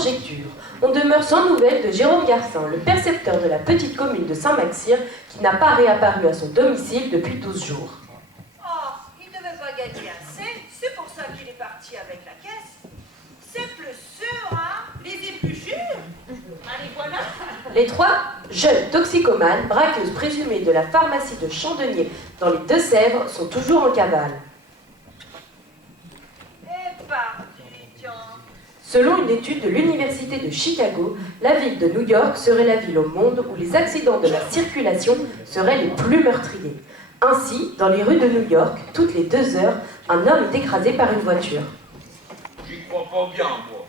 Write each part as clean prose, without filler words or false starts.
conjectures. On demeure sans nouvelles de Jérôme Garcin, le percepteur de la petite commune de Saint-Maxir, qui n'a pas réapparu à son domicile depuis 12 jours. Oh, il ne devait pas gagner assez, c'est pour ça qu'il est parti avec la caisse. C'est plus sûr, hein? Les épluchures. Allez, voilà. Les 3 jeunes toxicomanes, braqueuses présumées de la pharmacie de Chandonnier dans les Deux-Sèvres, sont toujours en cavale. Et parti, tiens. Selon une étude de l'Université de Chicago, la ville de New York serait la ville au monde où les accidents de la circulation seraient les plus meurtriers. Ainsi, dans les rues de New York, toutes les 2 heures, un homme est écrasé par une voiture. J'y crois pas bien, moi.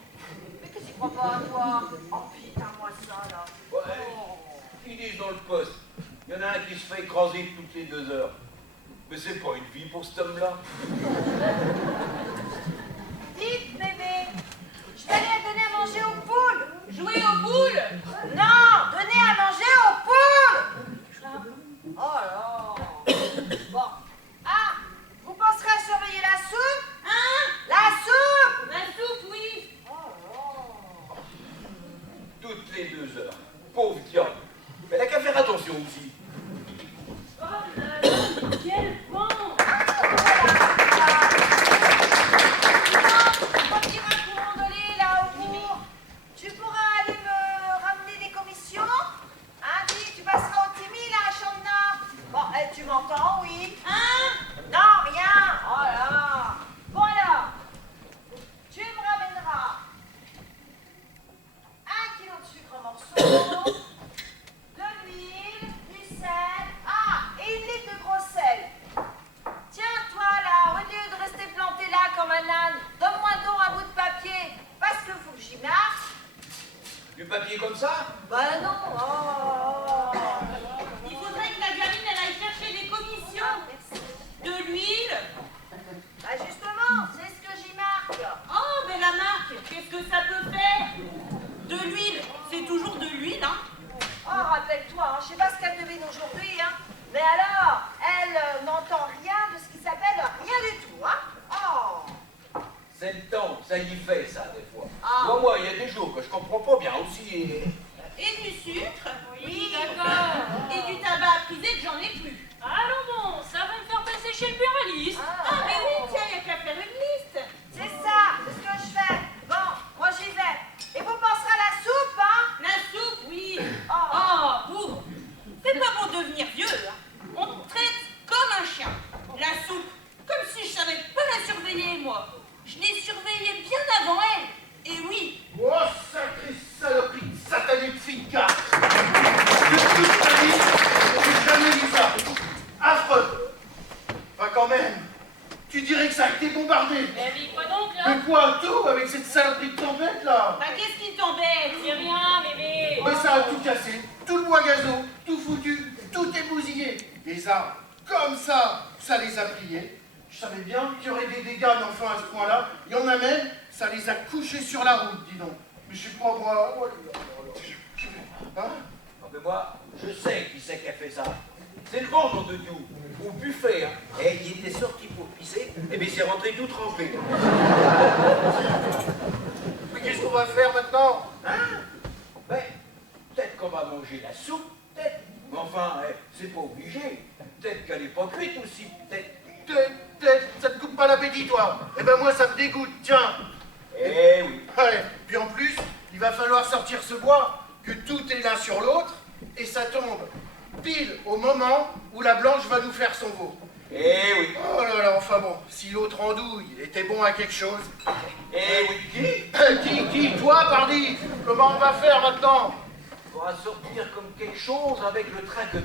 Mais qu'est-ce qu'il croit pas à toi? Oh putain, moi ça là. Ouais, ils disent dans le poste, il y en a un qui se fait écraser toutes les 2 heures. Mais c'est pas une vie pour cet homme-là. Dites, bébé, je t'allais donner à manger aux poules. Jouer aux poules? Non, donner à manger aux poules. Oh là. Bon. Ah, vous penserez à surveiller la soupe? Hein? La soupe? La soupe, oui. Oh là. Toutes les 2 heures. Pauvre diable. Mais elle a qu'à faire attention aussi. Oh là là, quel vent! Quand tu vas gondoler là au bourg, tu pourras aller me ramener des commissions? Hein, dis, tu passeras au Timmy là à Champenard. Bon, tu m'entends, oui? Hein? Non, rien! Oh là! Bon alors, tu me ramèneras 1 kilo de sucre en morceaux, de l'huile, du sel, et 1 litre de gros sel. Tiens, toi là, au lieu de rester planté là comme un âne, donne-moi donc un bout de papier, parce que faut que j'y marche. Du papier comme ça? Bah non, oh. Il faudrait que la gamine elle aille chercher des commissions. Merci. De l'huile. Bah justement, c'est ce que j'y marque. Oh, mais la marque, qu'est-ce que ça peut faire? De l'huile, c'est toujours de l'huile, hein? Oh, rappelle-toi, hein, je sais pas ce qu'elle devine aujourd'hui, hein. Mais alors, elle n'entend rien de ce qui s'appelle rien du tout, hein. Oh. C'est le temps, ça y fait ça des fois. Ah. Moi, il y a des jours que je comprends pas bien aussi. Et du sucre? Oui, d'accord. Et du tabac prisé que j'en ai plus. Allons bon, ça va me faire passer chez le pluraliste. Ah, mais oui, tiens, il n'y a qu'à faire une liste. C'est ça, c'est ce que je fais. Bon, moi j'y vais. Et vous penserez à la soupe, hein. La soupe, oui. Oh. Oh, vous, c'est pas pour devenir vieux, hein. On te traite comme un chien. La soupe, comme si je savais pas la surveiller, moi. Je l'ai surveillée bien avant elle. Et oui. Oh, sacré saloperie de satanique fille de garde. De toute ma vie, j'ai jamais vu ça. Affreux. Enfin, quand même, tu dirais que ça a été bombardé. Mais oui, quoi donc là? Mais quoi, tout, avec cette saloperie de tempête, là? Bah, qu'est-ce qui t'embête? C'est rien, bébé. Mais ça a tout cassé, tout le bois gazeau, tout foutu, tout est bousillé. Les arbres, comme ça les a pliés. Je savais bien qu'il y aurait des dégâts, mais enfin à ce point-là, il y en a même, ça les a couchés sur la route, dis donc. Mais je sais pas moi. Oh là là là là. Hein? Non, mais moi, je sais qui c'est qui a fait ça. C'est le ventre de Dieu, au buffet. Hein. Et il était sorti pour pisser, et bien il s'est rentré tout trempé. Mais qu'est-ce qu'on va faire maintenant? Hein? Ben, peut-être qu'on va manger la soupe, peut-être. Mais enfin, c'est pas obligé. Peut-être qu'elle n'est pas cuite aussi, peut-être. Ça te coupe pas l'appétit, toi? Eh ben moi, ça me dégoûte, tiens. Eh oui. Ouais. Puis en plus, il va falloir sortir ce bois, que tout est l'un sur l'autre, et ça tombe pile au moment où la blanche va nous faire son veau. Eh oui. Oh là là, enfin bon, si l'autre andouille était bon à quelque chose. Eh oui, Qui? Toi, pardi? Comment on va faire maintenant? On va sortir comme quelque chose avec le tracteur.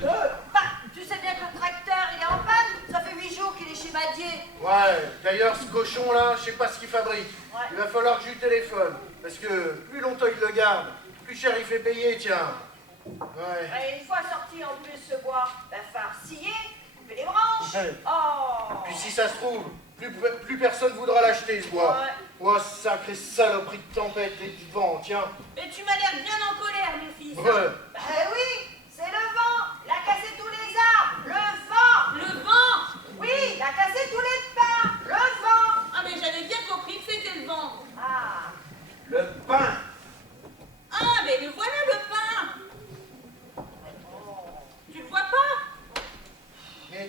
Bah, tu sais bien que le tracteur, il est en panne. Ça fait 8 jours qu'il est chez Madier. Ouais, d'ailleurs, ce cochon-là, je sais pas ce qu'il fabrique. Ouais. Il va falloir que je lui téléphone. Parce que plus longtemps il le garde, plus cher il fait payer, tiens. Ouais. Et une fois sorti en plus ce bois, va falloir scier, couper les branches. Ouais. Oh. Puis si ça se trouve, plus personne voudra l'acheter, ce bois. Ouais. Oh, sacré saloperie de tempête et de vent, tiens. Mais tu m'as l'air bien en colère, mon fils. Ouais. Bah oui, c'est le vent. Il a cassé tous les arbres. Le vent. Le vent. Oui, il a cassé tous les pins. Le vent. Ah, mais j'avais bien compris que c'était le vent. Ah. Le pain.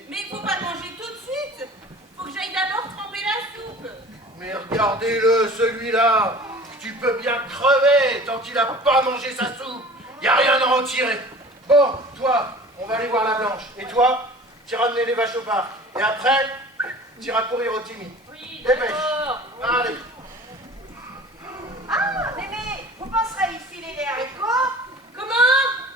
Mais il faut pas manger tout de suite. Faut que j'aille d'abord tremper la soupe. Mais regardez-le, celui-là. Tu peux bien crever tant qu'il n'a pas mangé sa soupe. Il n'y a rien à en tirer. Bon, toi, on va aller voir la Blanche. Et toi, tu iras amener les vaches au parc. Et après, tu iras courir au Timmy. Oui, Dépêche. d'accord. Allez. Ah, mémé, vous penserez à y filer les haricots? Comment?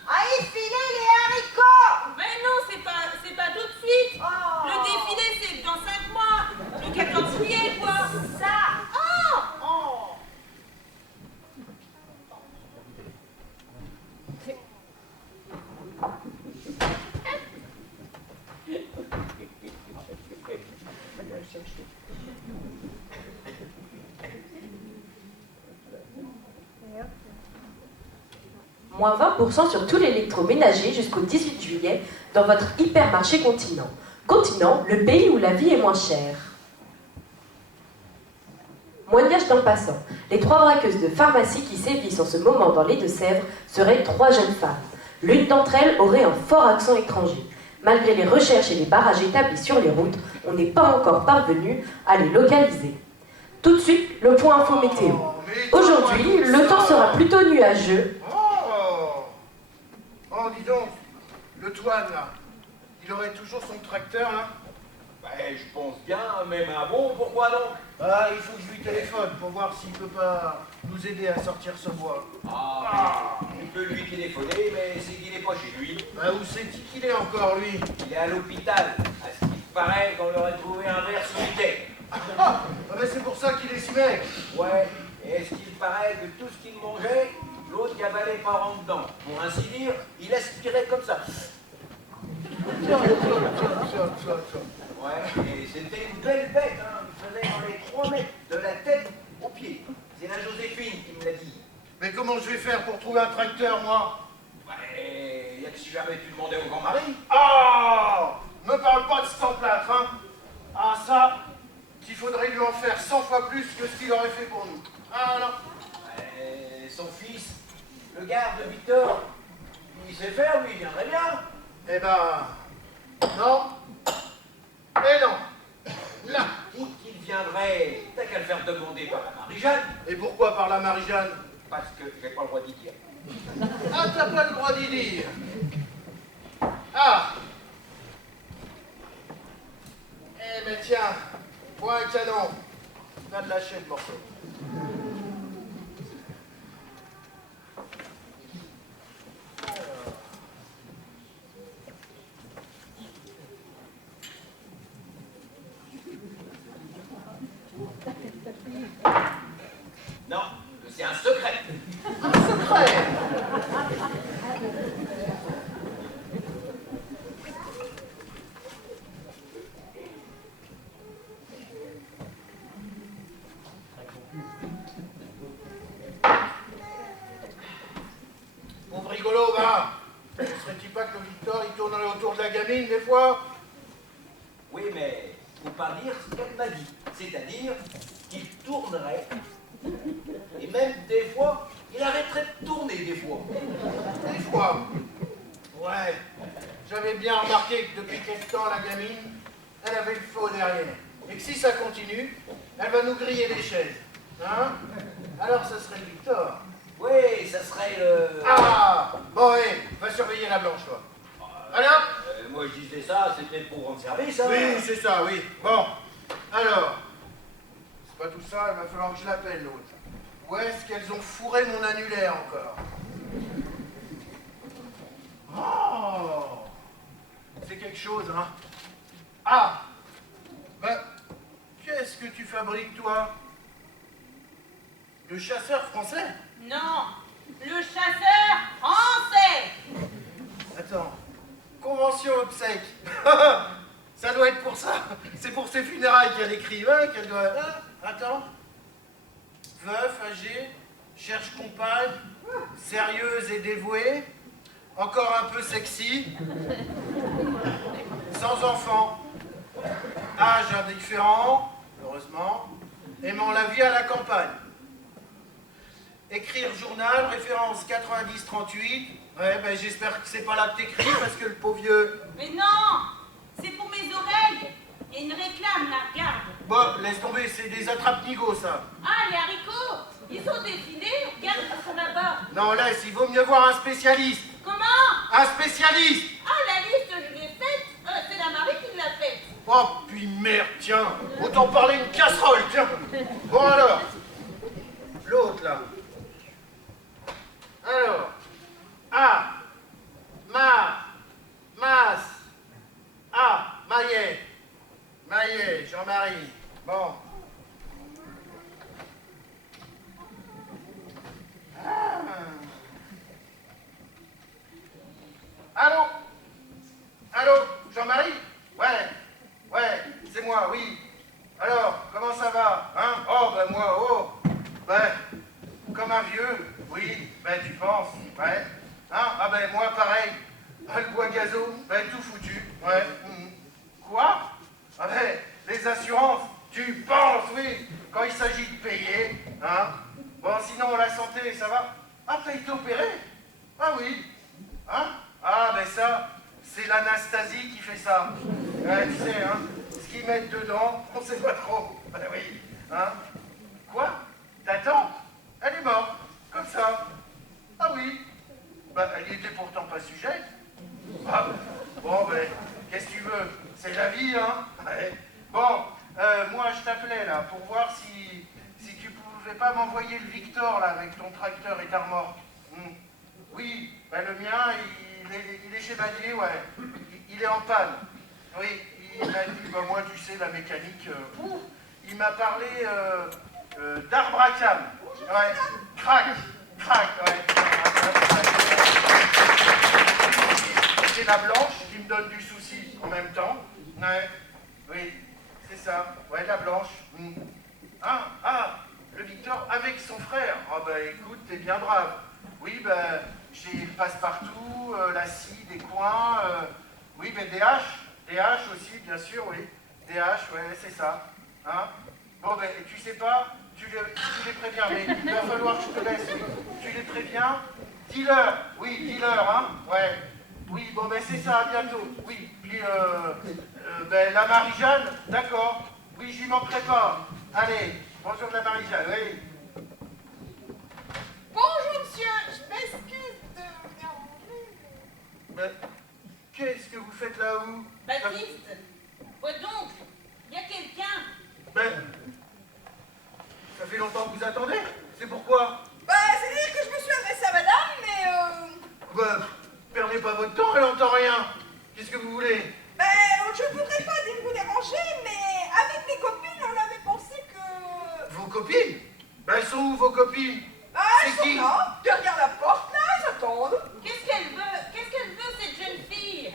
À y filer les haricots! Mais non, c'est pas tout de suite. Oh. Le défilé, c'est dans 5 mois. Le 14 juillet, quoi. Ça! Ah! Oh! Moins 20% sur tout l'électroménager jusqu'au 18 juillet dans votre hypermarché Continent. Continent, le pays où la vie est moins chère. Moignage d'un passant. Les 3 braqueuses de pharmacie qui sévissent en ce moment dans les Deux-Sèvres seraient 3 jeunes femmes. L'une d'entre elles aurait un fort accent étranger. Malgré les recherches et les barrages établis sur les routes, on n'est pas encore parvenu à les localiser. Tout de suite, le point info météo. Aujourd'hui, le temps sera plutôt nuageux. Oh, dis donc, le Toine, là, il aurait toujours son tracteur, là? Ben, je pense bien, même un bon, pourquoi donc? Ah, il faut que je lui téléphone pour voir s'il peut pas nous aider à sortir ce bois. Ah, il peut lui téléphoner, mais c'est qu'il n'est pas chez lui. Bah, où c'est-il qu'il est encore, lui? Il est à l'hôpital. À ce qu'il paraît qu'on leur a trouvé un verre sous le quai. Ah, bah c'est pour ça qu'il est si maigre. Ouais, et est-ce qu'il paraît que tout ce qu'il mangeait, l'autre y avalait par en dedans. Pour ainsi dire, il aspirait comme ça. Tiens. Ouais, et c'était une belle bête, hein. Il faisait dans les 3 mètres, de la tête aux pieds. C'est la Joséphine qui me l'a dit. Mais comment je vais faire pour trouver un tracteur, moi? Ouais, y a que si jamais tu demandais au grand-mari. Ah! Me parle pas de cet emplâtre, hein? Ah, ça, qu'il faudrait lui en faire 100 fois plus que ce qu'il aurait fait pour nous. Ah, non. Ouais, son fils, le garde Victor, il sait faire, lui, il viendrait bien. Eh ben, non. Et non. Là. Dit qu'il viendrait, t'as qu'à le faire demander par la Marie-Jeanne. Et pourquoi par la Marie-Jeanne? Parce que j'ai pas le droit d'y dire. Ah, t'as pas le droit d'y dire. Ah. Eh ben tiens, bois un canon. Va de lâcher le morceau. Non, c'est un secret. Un secret. Pauvre rigolo, va. Ne serait-il pas que le Victor, il tournerait autour de la gamine des fois? Oui, mais faut pas dire ce qu'elle m'a dit. C'est-à-dire qu'il tournerait, et même des fois, il arrêterait de tourner des fois. Des fois. Ouais. J'avais bien remarqué que depuis quelque temps, la gamine, elle avait le faux derrière. Et que si ça continue, elle va nous griller les chaises. Hein? Alors ce serait Victor. Oui, ça serait le... Ah! Bon, hé, va surveiller la Blanche, toi. Allez hop! Moi, je disais ça, c'était pour rendre service, hein. Oui, c'est ça, oui. Bon. Alors, c'est pas tout ça, il va falloir que je l'appelle, l'autre. Où est-ce qu'elles ont fourré mon annulaire, encore? Oh! C'est quelque chose, hein? Ah! Ben, qu'est-ce que tu fabriques, toi? Le chasseur français? Non, le chasseur français. Attends, convention obsèque. Ça doit être pour ça. C'est pour ses funérailles qu'elle écrit, hein, qu'elle doit... Hein? Attends. Veuf, âgé, cherche compagne, sérieuse et dévouée, encore un peu sexy, sans enfant, âge indifférent, heureusement, aimant la vie à la campagne. Écrire journal, référence 90-38. Ouais, ben j'espère que c'est pas là que t'écris, parce que le pauvre vieux... Mais non, C'est pour mes oreilles. Il y a une réclame là, regarde. Bon, laisse tomber, c'est des attrape-nigots, ça. Ah, les haricots. Ils sont défilés. Regarde, ils sont là-bas. Non, laisse, il vaut mieux voir un spécialiste. Comment? Un spécialiste. Ah, la liste, je l'ai faite. C'est la Marie qui l'a faite. Oh, puis merde, tiens. Autant parler une casserole, tiens. Bon, alors. L'autre, là. Alors. Ah. Mas. Ah. Maillet, Jean-Marie. Bon. Ah. Allô, Jean-Marie? Ouais, c'est moi, oui. Alors, comment ça va, hein? Oh, ben moi, comme un vieux, oui, ben tu penses, ouais. Hein? Ah ben moi, pareil. Le bois gazo, ben tout foutu, ouais. Quoi? Ah ben, les assurances, tu penses, oui, quand il s'agit de payer, hein? Bon, sinon, la santé, ça va? Ah, t'as été opéré? Ah oui. Hein? Ah, ben ça, c'est l'Anastasie qui fait ça. Ouais, tu sais, hein, ce qu'ils mettent dedans, on sait pas trop. Ah oui, hein? Quoi? Ta tante? Elle est morte, comme ça. Ah oui. Bah, elle y était pourtant pas sujette. Ah, bon, ben, qu'est-ce que tu veux? C'est la vie, hein? Ouais. Bon, moi, je t'appelais, là, pour voir si tu pouvais pas m'envoyer le Victor, là, avec ton tracteur et ta remorque. Oui, ben, le mien, il est chez Badier, ouais. Il est en panne. Oui, il m'a dit, bah, moi, tu sais, la mécanique, il m'a parlé d'arbre à cam. Ouais, crac, ouais. C'est la blanche qui me donne du souci en même temps. Ouais, oui, c'est ça. Ouais, la blanche. Ah, le Victor avec son frère. Ah, bah, écoute, t'es bien brave. Oui, ben, j'ai le passe-partout, la scie, des coins, oui, ben DH aussi, bien sûr, oui. DH, ouais, c'est ça. Hein? Bon, ben, tu sais pas, tu les préviens, mais il va falloir que je te laisse, oui. Tu les préviens. Dealer, oui, dealer, hein? Ouais. Oui, bon, ben, c'est ça, à bientôt. Oui, puis, ben, la Marie-Jeanne, d'accord. Oui, j'y manquerai pas. Allez, bonjour la Marie-Jeanne, oui. Bonjour, monsieur. Je m'excuse de venir vous voir. Ben, qu'est-ce que vous faites là-haut? Baptiste, quoi donc? Il y a quelqu'un. Ben, ça fait longtemps que vous attendez? C'est pourquoi? Bah, c'est-à-dire que je me suis adressée à madame, mais Ben, perdez pas votre temps, elle entend rien. Qu'est-ce que vous voulez? ben, je ne voudrais pas vous déranger, mais avec mes copines, on avait pensé que... Vos copines? Ben, elles sont où vos copines? Bah, elles C'est sont qui? là, derrière la porte, là, elles attendent. Qu'est-ce qu'elle veut, cette jeune fille?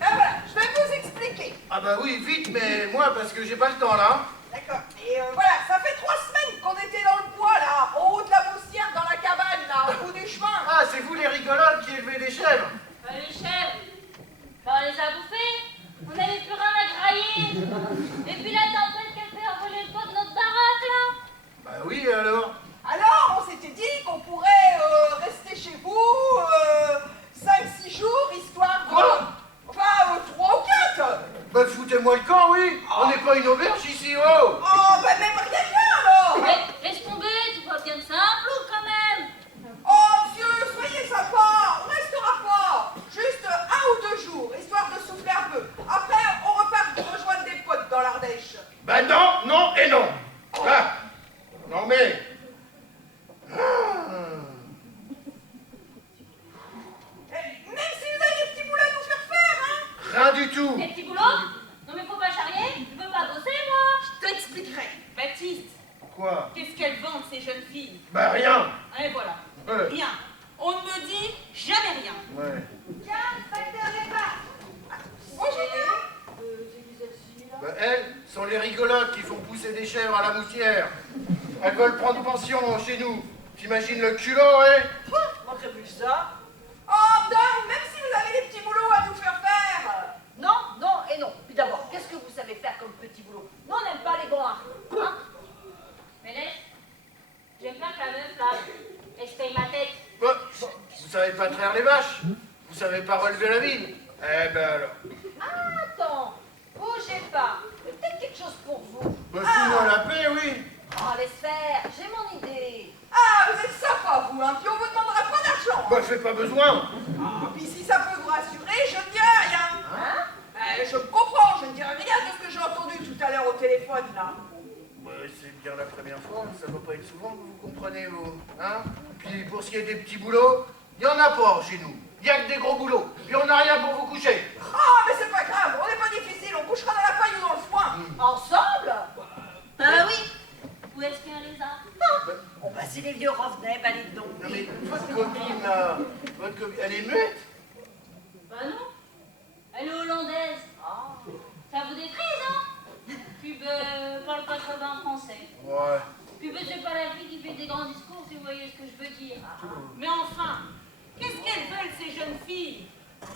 Ben voilà, je vais vous expliquer. Ah bah oui, vite, mais moi, parce que j'ai pas le temps, là. D'accord. Et voilà, ça fait 3 semaines qu'on était dans le bois, là, en haut de la Moussière, dans la cabane, là, au bout des chemins. Ah, c'est vous les rigolotes qui élevez des chèvres? Les chèvres, on les a bouffées. On n'avait plus rien à grailler. Et puis la tempête qui a fait envoler le toit de notre baraque, là. Bah oui, alors? Alors, on s'était dit qu'on pourrait rester chez vous 5-6 jours, histoire de... Quoi? Enfin, 3 ou 4. Bah foutez-moi le camp, oui. On n'est pas une auberge ici, oh. Oh, ben même rien alors. Mais laisse tomber, tu vois bien que c'est un flou quand même. Oh, monsieur, soyez sympa, on restera pas. Juste 1 ou 2 jours, histoire de souffler un peu. Après, on repart rejoindre des potes dans l'Ardèche. Bah non et non. Ah. Non mais... Même si vous avez des petits boulots à nous faire faire, hein. Rien du tout. Des petits boulots? Non mais faut pas charrier, je veux pas bosser moi. Je t'expliquerai. Baptiste, Quoi? qu'est-ce qu'elles vendent, ces jeunes filles? Bah rien. Et voilà. Ouais. Rien. On ne me dit jamais rien. Ouais. Tiens, facteur des pâtes. Bonjour, Génial. Bah elles sont les rigolotes qui font pousser des chèvres à la moussière. Elles veulent prendre pension chez nous. T'imagines le culot, hein? Manquerait plus ça. Oh, madame, même si vous avez des petits boulots à nous faire faire. Non, non et non. Puis d'abord, qu'est-ce que vous savez faire comme petit boulot? Nous, on n'aime pas les bons hein? Mais laisse, j'aime pas que la meuf là, elle se paye ma tête. Bah, pas traire les vaches. Vous savez pas relever la vigne. Eh ben alors. Attends, bougez pas. Peut-être quelque chose pour vous. Bah, fous-moi la paix, oui. Oh, laisse faire, j'ai mon idée. Ah, vous êtes sympa, vous, hein, puis on vous demandera pas d'argent. Bah, j'ai pas besoin. Ah, puis si ça peut vous rassurer, je ne dirai rien. Hein? Je me comprends, je ne dirai rien de ce que j'ai entendu tout à l'heure au téléphone, là. Ouais, c'est bien la première fois, ça va pas être souvent que vous comprenez, vous. Hein? Puis pour ce qui est des petits boulots, il y en a pas chez nous. Il y a que des gros boulots. Puis on n'a rien pour vous coucher. Ah, mais c'est pas grave, on n'est pas difficile, on couchera dans la paille ou dans le foin. Ensemble? Bah oui. Où est-ce qu'il y a les arbres? Oh, bah si les vieux revenaient, bah dites donc. Non mais votre copine, là, votre copine, elle est muette? Bah non. Elle est hollandaise. Ah. Ça vous défrise, hein? Pub parle pas très bien français. Ouais. Pub c'est pas la fille qui fait des grands discours, si vous voyez ce que je veux dire. Mais enfin, qu'est-ce qu'elles veulent, ces jeunes filles?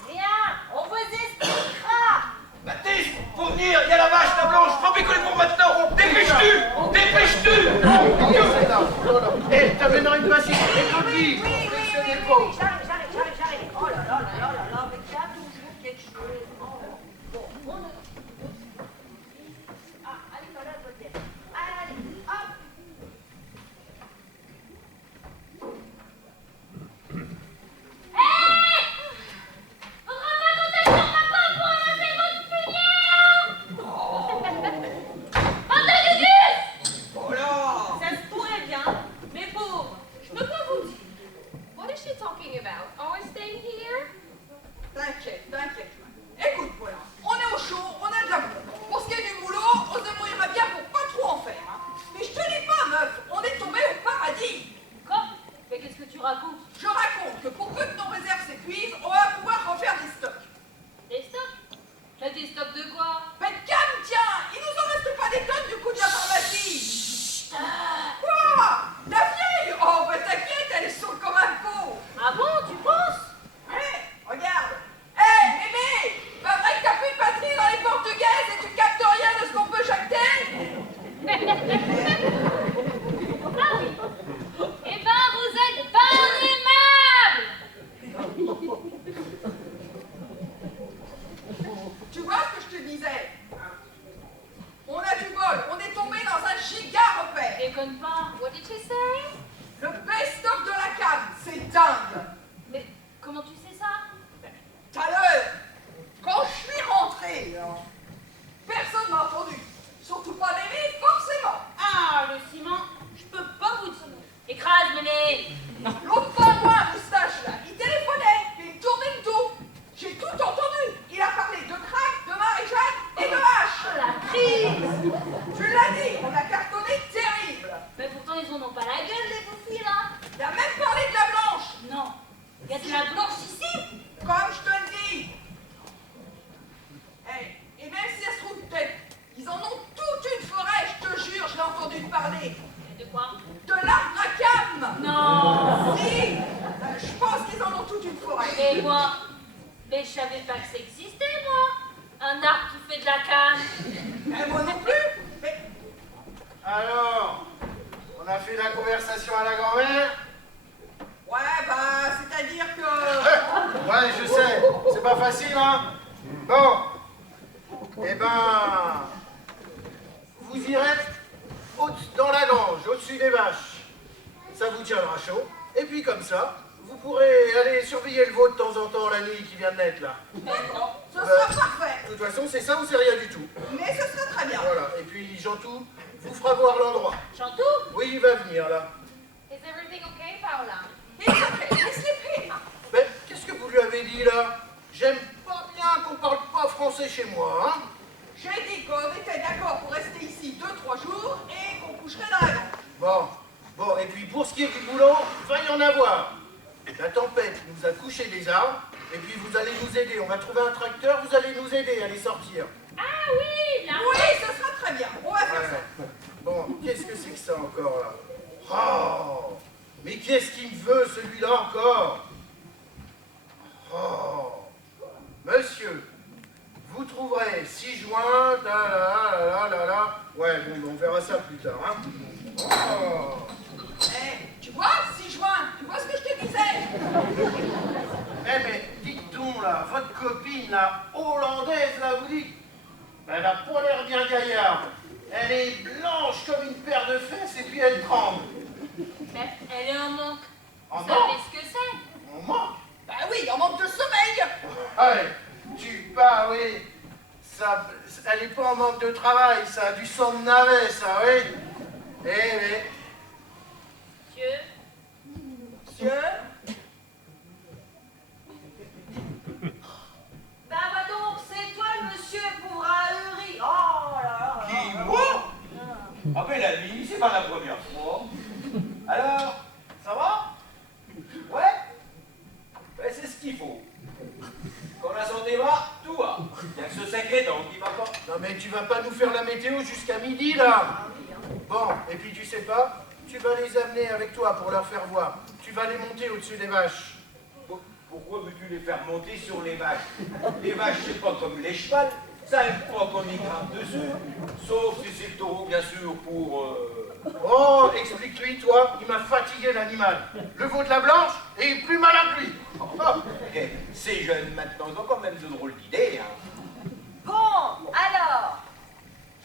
Rien, on vous expliquera. Baptiste, faut venir, il y a la vache, la blanche, faut picoler pour maintenant. Dépêche-tu, dépêche-tu. Eh, t'as maintenant une bassine, et l'autre vie. Oui, j'arrive. Oh là là, mais il y a toujours quelque chose. Oh, bon, Ah, allez, voilà, peut-être. Allez, hop. Faudra pas compter sur ma pomme pour ramasser votre fumier, hein? Bande de gugus! Oh là. Ça se pourrait bien, mais pauvre, je peux pas vous dire. What is she talking about? Always staying here? T'inquiète. Écoute, voilà, on est au chaud, on a de la boue. Pour ce qui est du boulot, on se débrouillera bien pour pas trop en faire. Hein. Mais je te dis pas, meuf, on est tombé au paradis. Quoi? Mais qu'est-ce que tu racontes? Je raconte que pour peu que nos réserves s'épuisent, on va pouvoir refaire des stocks. Des stocks? Mais des stocks de quoi? Mais calme, tiens, il nous en reste pas des tonnes du coup de la pharmacie. Quoi? La vieille? Oh, bah t'inquiète, elle est chaude comme un pot. Ah bon, tu penses? Regarde. Hé, Mémé, pas vrai que t'as plus de batterie dans les portugaises et tu captes rien de ce qu'on peut jacter? Ah oui. Eh ben, vous êtes pas aimable! Tu vois ce que je te disais? On a du bol, on est tombé dans un giga repère. Déconne pas. What did she say? Le best-of de la cave, c'est dingue. Mais comment tu sais ça? Tout à l'heure, quand je suis rentré, personne m'a entendu. Surtout pas Mémé, forcément. Ah, le ciment, je peux pas vous dire. Écrase, Mémé! L'autre fois, moi, un moustache là, il téléphonait, puis il me tournait le dos. J'ai tout entendu. Il a parlé de crack, de Marie-Jeanne et de hache. Oh, la crise! Tu l'as dit, on a cartonné terrible. Mais pourtant, ils en ont pas la gueule, les beaux filles, là! Il a même parlé de la blanche. Non. Il y a de la blanche ici? Comme je te le dis. Hey, et même si ça se trouve peut-être, ils en ont toute une forêt, je te jure, je l'ai entendu parler. De quoi? De l'arbre à cam. Non! Si, je pense qu'ils en ont toute une forêt. Et moi? Mais je savais pas que ça existait, moi! Un arbre qui fait de la canne! Et moi non plus. Mais Alors, on a fait la conversation à la grand-mère? ouais, bah, c'est-à-dire que... Ouais, je sais, c'est pas facile, hein? Bon, eh ben, vous irez dans la grange, au-dessus des vaches. Ça vous tiendra chaud. Et puis comme ça, vous pourrez aller surveiller le veau de temps en temps la nuit qui vient de naître, là. D'accord, ce sera parfait. De toute façon, c'est ça ou c'est rien du tout. Mais ce sera très bien. Voilà, et puis Jantou vous fera voir l'endroit. Chantou? Oui, il va venir, là. Is everything okay, Paola? It's okay, laisse-les faire. Mais qu'est-ce que vous lui avez dit, là? J'aime pas bien qu'on parle pas français chez moi, hein? J'ai dit qu'on était d'accord pour rester ici 2-3 jours et qu'on coucherait dans la grange. Bon, et puis pour ce qui est du boulot, va y en avoir. La tempête nous a couché des arbres, et puis vous allez nous aider. On va trouver un tracteur, vous allez nous aider à les sortir. Ah oui! La... Oui, ce sera très bien, on va faire ça. Bon, qu'est-ce que c'est que ça encore, là? Oh! Mais qu'est-ce qu'il me veut, celui-là, encore? Oh! Monsieur, vous trouverez 6 juin, là. Ouais, bon, on verra ça plus tard, hein? Oh! Eh, tu vois, 6 juin, tu vois ce que je te disais? là, votre copine, la hollandaise, là, vous dites, ben, elle n'a pas l'air bien gaillarde. Elle est blanche comme une paire de fesses et puis elle tremble. Mais elle est en manque. En Vous manque? savez ce que c'est? On manque. Bah oui, en manque de sommeil. Ouais, tu pars, oui. Ça, elle n'est pas en manque de travail, ça a du sang de navet, ça, oui. Eh, mais... Monsieur, Monsieur? Ben va donc, c'est toi le monsieur pour ahuri. Oh là là. Qui, moi? Ah ben la vie, c'est pas la première fois. Alors, ça va? Ouais? Ben c'est ce qu'il faut. Quand la santé va, tout va. Il y a que ce sacré dent qui va pas. Non, mais tu vas pas nous faire la météo jusqu'à midi, là. Bon, et puis tu sais pas, tu vas les amener avec toi pour leur faire voir. Tu vas les monter au-dessus des vaches. Pourquoi veux-tu les faire monter sur les vaches? Les vaches, c'est pas comme les chevals. Ça aime pas qu'on y grimpe dessus. Sauf si c'est le taureau, bien sûr, pour... Oh, explique-lui, toi, il m'a fatigué l'animal. Le veau de la blanche est plus malin que lui. Oh. Ok, ces jeunes maintenant, ils ont quand même de drôles d'idées, hein. Bon, alors,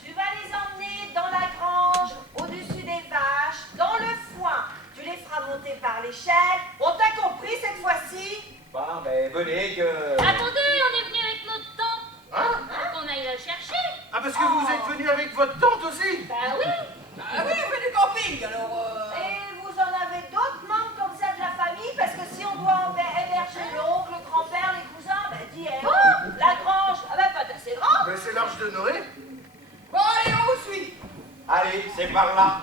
tu vas les emmener dans la grange, au-dessus des vaches, dans le foin. Tu les feras monter par l'échelle. On t'a compris cette fois-ci? Bon, ben venez que... attendez, on est venu avec notre tante. Hein? Qu'on aille la chercher. Ah, parce que vous êtes venu avec votre tante aussi? Bah oui. Ah oui, on fait du camping, alors... Et vous en avez d'autres membres comme ça de la famille? Parce que si on doit héberger l'oncle, le grand-père, les cousins, ben dis, la grange, ah ben pas assez grand. Ben, c'est l'Arche de Noé. Bon, allez, on vous suit. Allez, c'est par là.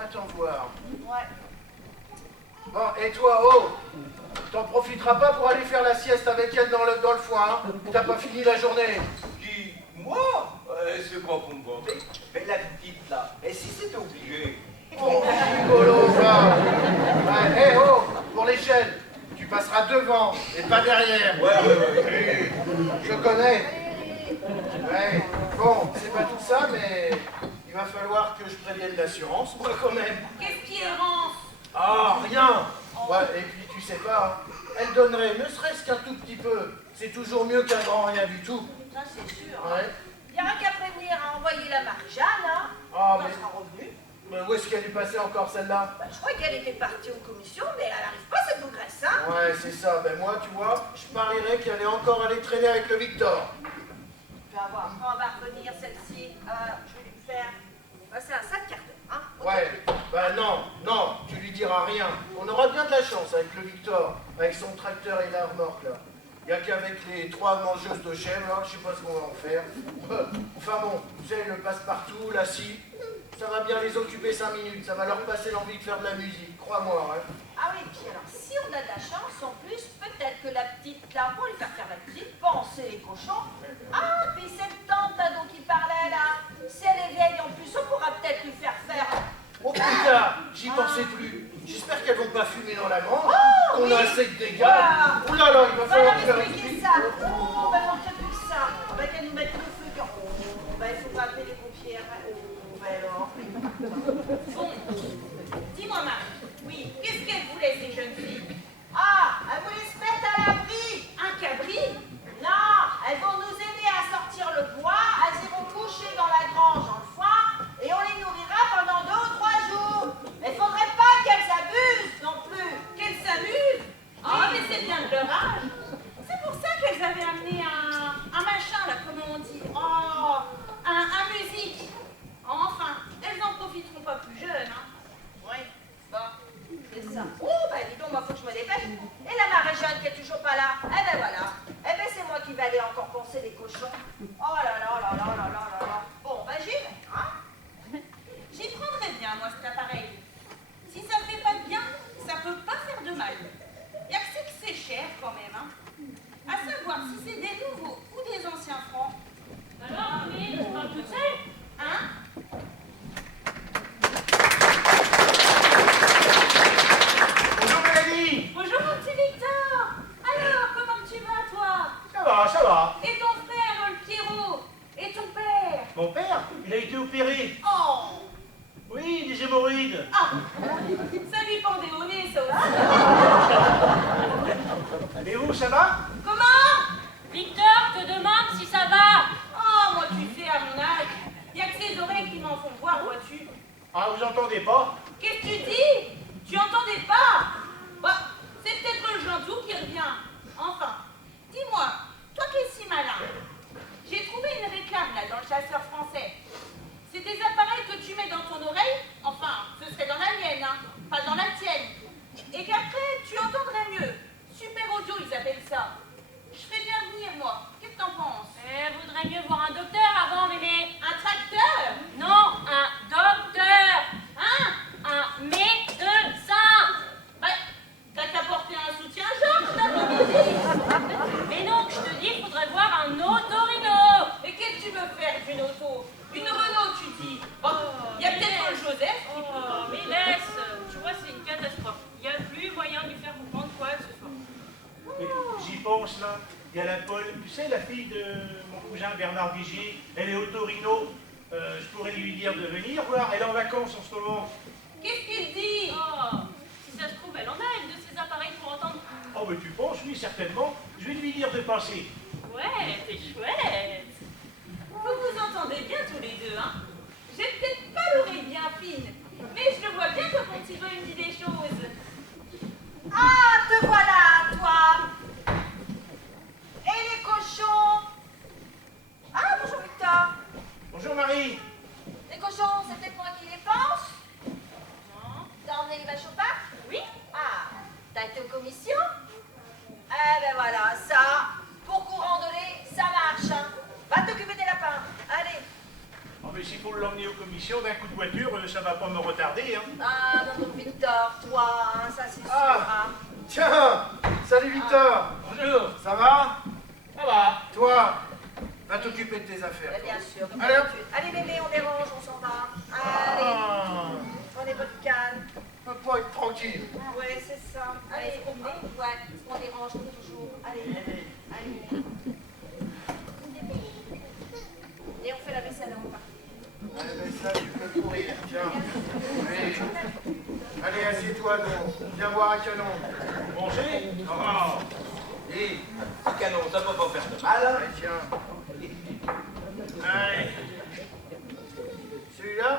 Attends voir. Ouais. Bon, et toi, oh, t'en profiteras pas pour aller faire la sieste avec elle dans le foin, hein? T'as pas fini la journée. Qui? Moi? C'est pas pour me vanter. Mais la petite là, et si c'était obligé? Oh, rigolo, ça. Ouais, oh, pour l'échelle, tu passeras devant et pas derrière. Ouais. Je connais. Ouais, bon, c'est pas tout ça, mais il va falloir que je prévienne l'assurance, moi, quand même. Qu'est-ce qui est rance? Ah, rien. Ouais, et puis tu sais pas, hein, elle donnerait ne serait-ce qu'un tout petit peu. C'est toujours mieux qu'un grand rien du tout. Ça c'est sûr. Ouais. Il n'y a rien qu'à prévenir à envoyer la Marie-Jeanne, hein. Ah, Quand mais, elle sera revenue. mais où est-ce qu'elle est passée encore, celle-là? Bah, je crois qu'elle était partie aux commissions, mais elle n'arrive pas cette ogresse, hein. Ouais, c'est ça. Ben moi, tu vois, je parierais qu'elle est encore allée traîner avec le Victor. Tu vas voir, quand elle va revenir celle-ci, je vais lui faire passer un sac carton, hein. Ouais, ben non, tu lui diras rien. On aura bien de la chance avec le Victor, avec son tracteur et la remorque, là. Il n'y a qu'avec les 3 mangeuses de chèvres, là, je sais pas ce qu'on va en faire. Enfin bon, tu sais, le passe-partout, la scie, ça va bien les occuper 5 minutes, ça va leur passer l'envie de faire de la musique, crois-moi, hein. Ah oui, puis alors, si on a de la chance, en plus, peut-être que la petite, là, pour lui faire faire la petite, penser les cochons. Ah, puis cette tante, là, dont il parlait, là, si elle est vieille, en plus, on pourra peut-être lui faire faire... Oh putain, j'y pensais plus. J'espère qu'elles vont pas fumer dans la grange, Oh, qu'on oui. a assez de dégâts. Ah. Oh là là, il va On va falloir leur faire expliquer ça. Oh, ben on ne fait plus que ça. On va qu'elle nous mettre le feu. Oh, ben il faudra appeler les pompiers après. Oh, ben alors. Bon, dis-moi, Marie. Oui, qu'est-ce qu'elles voulaient, ces jeunes filles? Ah, elles voulaient se mettre à l'abri. Un cabri? Non, elles vont nous aider à sortir le bois. Elles iront coucher dans la grange en le foin et on les nourrira pendant 2 ou 3 jours. Mais faudrait pas qu'elles abusent non plus. Qu'elles s'amusent? Ah, mais c'est bien de leur âge. C'est pour ça qu'elles avaient amené un machin, là, comment on dit? Oh, un musique. Enfin, elles n'en profiteront pas plus jeunes, hein. Oui, bon, c'est ça. Oh, ben dis donc, moi, faut que je me dépêche. Et la Marie-Jeanne qui est toujours pas là. Eh ben voilà. Eh ben c'est moi qui vais aller encore penser les cochons. Oh là là là là là là là là. Bon, ben j'y vais, hein. J'y prendrais bien, moi, cet appareil. Si ça fait pas de bien, ça peut pas faire de mal. Y a que c'est cher, quand même, hein. À savoir si c'est des nouveaux ou des anciens francs. Alors, oui, tu parles toute seule? Hein? Bonjour Mélanie. Bonjour, mon petit Victor. Alors, comment tu vas, toi? Ça va. Et ton frère, le Pierrot? Et ton père? Mon père, il a été opéré. Oh! Oui, des hémorroïdes. Ah! Ça lui pendait au nez, ça aussi. vous entendez pas? Qu'est-ce que tu dis? Tu entendais pas? Bah, c'est peut-être le Jantou qui revient. Enfin, dis-moi, toi qui es si malin, j'ai trouvé une réclame là dans le chasseur français. C'est des appareils que tu mets dans ton oreille, enfin, ce serait dans la mienne, hein, pas dans la tienne. Et qu'après, tu entendrais mieux. Super audio, ils appellent ça. Je ferais bien venir, moi. Qu'est-ce que t'en penses? Vaudrait mieux voir un docteur avant, mémé. Un tracteur? Non, un docteur. Hein? Un médecin. Bah, t'as qu'à porter un soutien-gorge, l'après-midi. Mais non, je te dis, il faudrait voir un otorino. Et qu'est-ce que tu veux faire d'une auto? Une Renault, tu dis? Bon, il y a peut-être un Joseph qui peut... Oh, mais laisse. Tu vois, c'est une catastrophe. Il n'y a plus moyen de lui faire comprendre quoi que ce soit. Mais j'y pense là. Il y a la Paul, tu sais, la fille de mon cousin Bernard Vigier, elle est au Torino. Je pourrais lui dire de venir voir, elle est en vacances en ce moment. Qu'est-ce qu'il dit? Oh, si ça se trouve, elle en a une de ces appareils pour entendre. Oh, mais tu penses, oui, certainement. Je vais lui dire de passer. Ouais, c'est chouette. Vous vous entendez bien tous les deux, hein? J'ai peut-être pas l'oreille bien fine, mais je le vois bien quand mon petit doigt me dit des choses. Ah, te voilà, toi. Et les cochons? Ah, bonjour Victor. Bonjour Marie. Les cochons, c'est peut-être moi qui les pense? Non. T'as emmené les vaches au parc? Oui. Ah, t'as été aux commissions? Eh ben voilà, ça, pour courant de lait, ça marche, hein. Va t'occuper des lapins, allez. Oh, mais s'il faut l'emmener aux commissions d'un coup de voiture, ça va pas me retarder, hein. Ah, mon bon Victor, toi, hein, ça c'est sûr, Ah. hein. Tiens, salut Victor. Bonjour. Ça va? Ça va? Toi, va t'occuper de tes affaires. Eh bien sûr, comme Allez, hop. d'habitude. Allez bébé, on dérange, on s'en va. Allez, Ah, prenez votre calme. on peut pas être tranquille. Ouais, c'est ça. Allez, ouais, on dérange toujours. Allez, allez. Et on fait la vaisselle en bas. Allez, ben ça, tu peux courir, tiens. Allez, allez assieds-toi donc. Viens boire un canon. Manger? Oh. Et un canon, ça peut pas faire de mal. Hein? Allez, tiens. Allez. Celui-là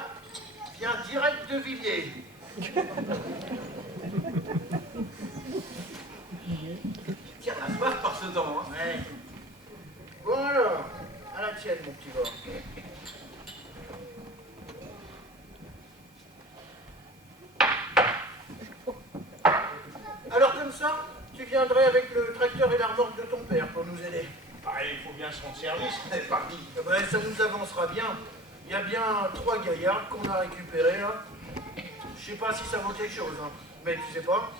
vient direct de Villiers. Tiens, la soif par ce temps. Hein? Ouais. Bon alors, à la tienne, mon petit gars. Alors comme ça, tu viendrais avec le tracteur et la remorque de ton père pour nous aider. Ah, il faut bien se rendre service. C'est parti. Eh ben, ça nous avancera bien. Il y a bien 3 gaillards qu'on a récupérés là. Je sais pas si ça vaut quelque chose, hein. Mais tu sais pas,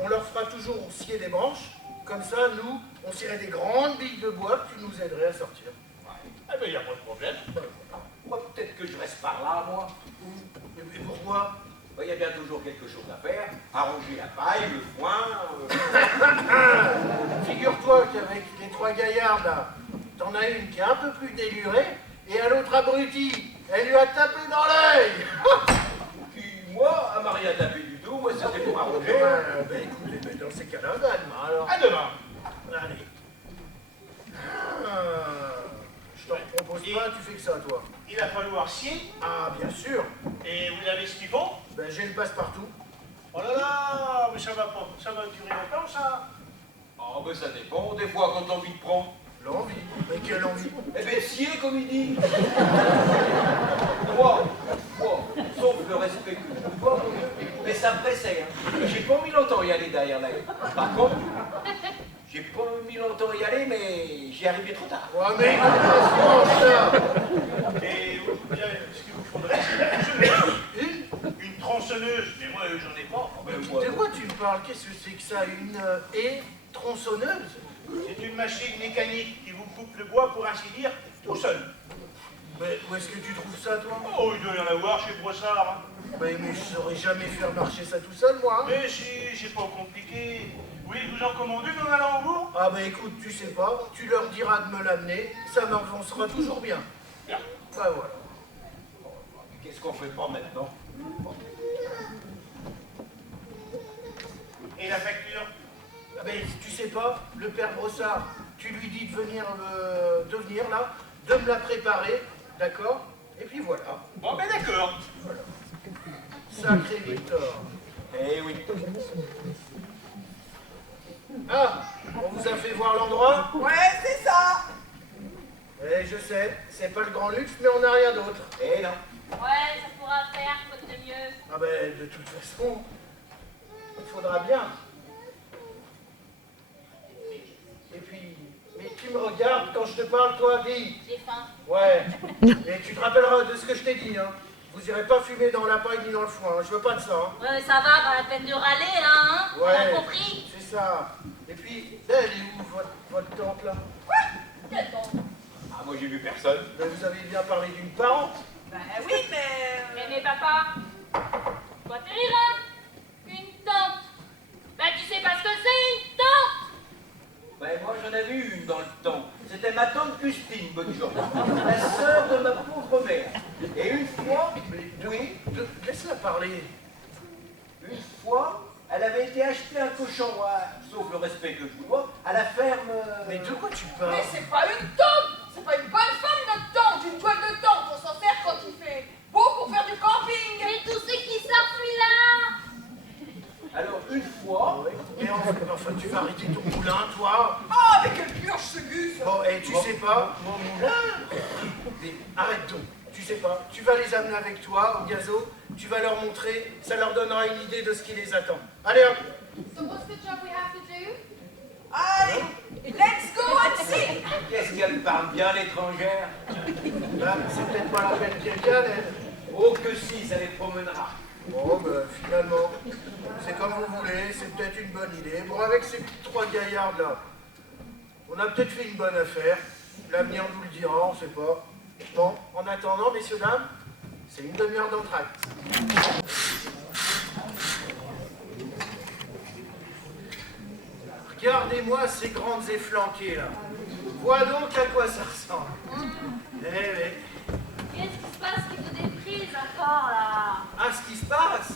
on leur fera toujours scier des branches. Comme ça, nous, on scierait des grandes billes de bois que tu nous aiderais à sortir. Ah, ben, il n'y a pas de problème. Moi, peut-être que je reste par là, moi. Et pourquoi? Il y a bien toujours quelque chose à faire. Arranger la paille, le foin. Figure-toi qu'avec les 3 gaillards là, t'en as une qui est un peu plus délurée, et à l'autre abruti, elle lui a tapé dans l'œil. Puis moi, à Maria tapé du dos, moi c'était pour arranger. Ouais, ben écoutez, ben, dans ces cas-là, ben, alors. À demain. Allez. Je t'en propose pas, tu fais que ça, toi. Il va falloir scier. Ah, bien sûr. Et vous avez ce qu'il faut? Ben, j'ai le passe-partout. Oh là là, mais ça va pas. Ça va durer longtemps, ça. Oh, ben ça dépend, des fois quand l'envie te prend. L'envie. Mais quelle envie. Eh ben, scier, comme il dit. Moi, sauf le respect que je dois, mon Dieu, mais ça me pressait. Hein. J'ai pas mis longtemps y aller derrière là. Par contre, j'ai pas mis longtemps y aller, mais j'y arrivé trop tard. Ouais, mais écoute, ça. Et bien, ce qu'il vous faudrait, c'est une tronçonneuse. Mais moi, j'en ai pas. Ben, moi, De quoi tu me parles? Qu'est-ce que c'est que ça? Une tronçonneuse? C'est une machine mécanique qui vous coupe le bois, pour ainsi dire, tout seul. Mais où est-ce que tu trouves ça, toi? Oh, il doit y en avoir chez Brossard. Hein. Mais je saurais jamais faire marcher ça tout seul, moi. Hein. Mais si, c'est pas compliqué. Oui, vous en commandez une en allant au bourg? Ah bah écoute, tu sais pas, tu leur diras de me l'amener, ça m'avancera toujours bien. Bien. Bah voilà. qu'est-ce qu'on fait pas maintenant? Et la facture? Ah ben, tu sais pas, le père Brossard, tu lui dis de venir là, de me la préparer, d'accord? Et puis voilà. Bon, ben d'accord. Voilà. Sacré Victor. Eh oui. Ah, on vous a fait voir l'endroit? Ouais, c'est ça. Eh, je sais, c'est pas le grand luxe, mais on n'a rien d'autre. Eh non. Ouais, ça pourra faire, faute de mieux. Ah ben, de toute façon, il faudra bien. Et puis, mais tu me regardes quand je te parle, toi, dis. J'ai faim. Ouais. Et tu te rappelleras de ce que je t'ai dit, hein. Vous irez pas fumer dans la paille ni dans le foin, hein. Je veux pas de ça, hein. Ouais, mais ça va, pas la peine de râler, là, hein. On Ouais. a compris. C'est ça. Et puis, elle est où, votre tante, là? Quel temps? Ah, moi j'ai vu personne. Ben, vous avez bien parlé d'une parente. Ben oui, mais... Mais papa, toi t'es rire, hein. Une tante. Bah tu sais pas ce que c'est, une tante. Ben moi j'en avais eu une dans le temps. C'était ma tante Justine, bonne journée. La sœur de ma pauvre mère. Et une fois, oui, Laisse-la parler. une fois, elle avait été acheter un cochon, sauf le respect que je vous dois, à la ferme... Mais de quoi tu parles? Mais c'est pas une tente. C'est pas une bonne femme, notre tente. Une toile de tente. On s'en sert quand il fait beau pour faire du camping. Mais tout ce qui sort celui-là. Alors une fois... Mais enfin, tu vas arrêter ton moulin, toi. Ah, mais quelle purge ce gus. Bon, et tu sais pas, mon moulin. Mais arrête donc. Tu sais pas, tu vas les amener avec toi au gazo, tu vas leur montrer, ça leur donnera une idée de ce qui les attend. Allez hop. So what's the job we have to do? Allez, let's go and see. Qu'est-ce qu'elle parle bien l'étrangère? Là, c'est peut-être pas la peine qu'elle vienne, elle. Oh que si, ça les promènera. Bon, ben finalement, c'est comme vous voulez, c'est peut-être une bonne idée. Bon, avec ces trois gaillards là, on a peut-être fait une bonne affaire. L'avenir nous le dira, on sait pas. Bon, en attendant, messieurs, dames, c'est une demi-heure d'entracte. Regardez-moi ces grandes efflanquées là. Vois donc à quoi ça ressemble. Eh oui. Qu'est-ce qui se passe qui vous déprise encore là? Ah, ce qui se passe?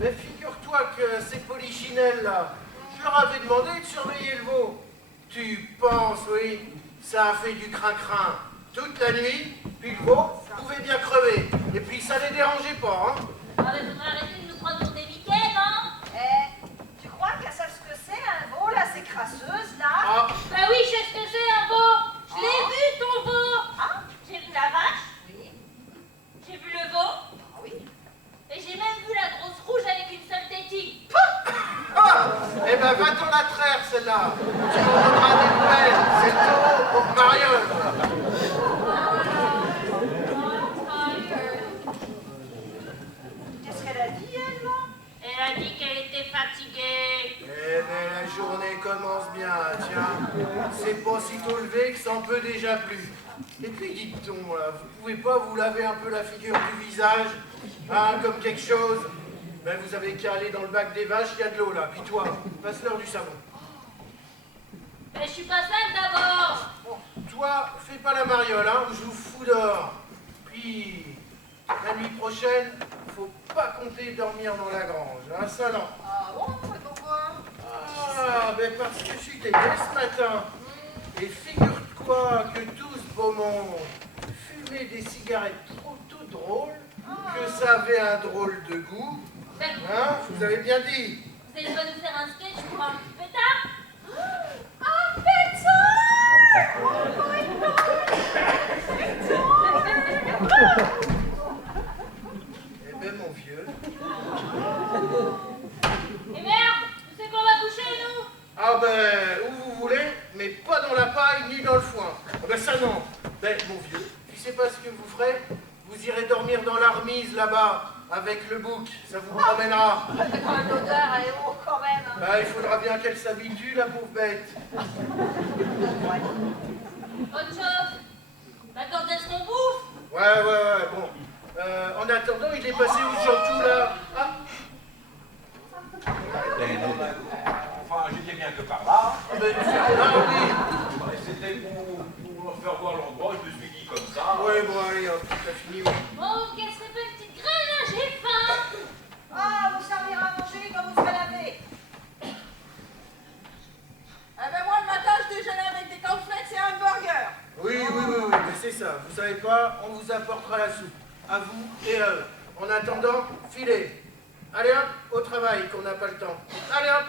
Mais figure-toi que ces polichinelles là, je leur avais demandé de surveiller le veau. Tu penses, oui, ça a fait du crin-crin toute la nuit, puis le veau pouvait bien crever. Et puis ça les dérangeait pas, hein. Ah mais faudrait arrêter de nous prendre pour des Mickey, non? Eh, tu crois qu'elles savent ce que c'est un veau, là, ces crasseuses, là? Ah, Bah oui, je sais ce que c'est un veau. Je l'ai vu ton veau. Ah, J'ai vu la vache, oui. j'ai vu le veau, Ah oui. et j'ai même vu la grosse rouge avec une seule tétille. ah, eh ben va t'en la traire celle-là. Tu m'en donneras des nouvelles. C'est le taureau pour Marion. Qu'est-ce qu'elle a dit, elle, là? Elle a dit qu'elle était fatiguée. Eh ben la journée commence bien, tiens. C'est pas si tôt levé que ça en peut déjà plus. Et puis dites-donc, là, vous pouvez pas vous laver un peu la figure du visage, hein, comme quelque chose? Ben vous avez qu'à aller dans le bac des vaches, il y a de l'eau là. Puis toi, passe-leur du savon. Mais je suis pas sale d'abord. Bon, toi, fais pas la mariole, hein, ou je vous fous dehors. Puis, la nuit prochaine, faut pas compter dormir dans la grange, hein, ça non. Ah bon, mais pourquoi? Ah, ben parce que je t'ai dit ce matin. Et figure-toi que tout ce beau monde fumait des cigarettes tout drôles, que ça avait un drôle de goût. Hein, je vous avais bien dit. Vous allez pas nous faire un sketch pour un petit pétard? Un pétard! Oh my God! Eh ben mon vieux. Et merde, tu sais qu'on va coucher nous? Ah ben, où vous voulez, mais pas dans la paille ni dans le foin. Ah ben ça non. Ben mon vieux, tu sais pas ce que vous ferez? Vous irez dormir dans la remise là-bas, avec le bouc, ça vous promènera. C'est quand même l'odeur, elle est haut, quand même. Hein. Ben, il faudra bien qu'elle s'habitue, la pauvre bête. Autre chose? Bah quand est-ce qu'on bouffe? Ouais, bon. En attendant, il est passé où surtout là? Ah, Enfin, j'étais bien que par là. ah ben, là, oui. Ouais, c'était pour leur faire voir l'endroit, je me suis dit comme ça. Ouais, bon, allez, hop, t'as fini, oui. Oh, qu'elle serait pas une petite graine là, j'ai faim! Ah, vous servira à manger quand vous serez lavé. Eh ben moi, le matin, je déjeunais avec des cornflakes et un hamburger. Oui, mais c'est ça. Vous savez pas, on vous apportera la soupe. À vous et à eux. En attendant, filez. Allez hop, au travail, qu'on n'a pas le temps. Allez hop.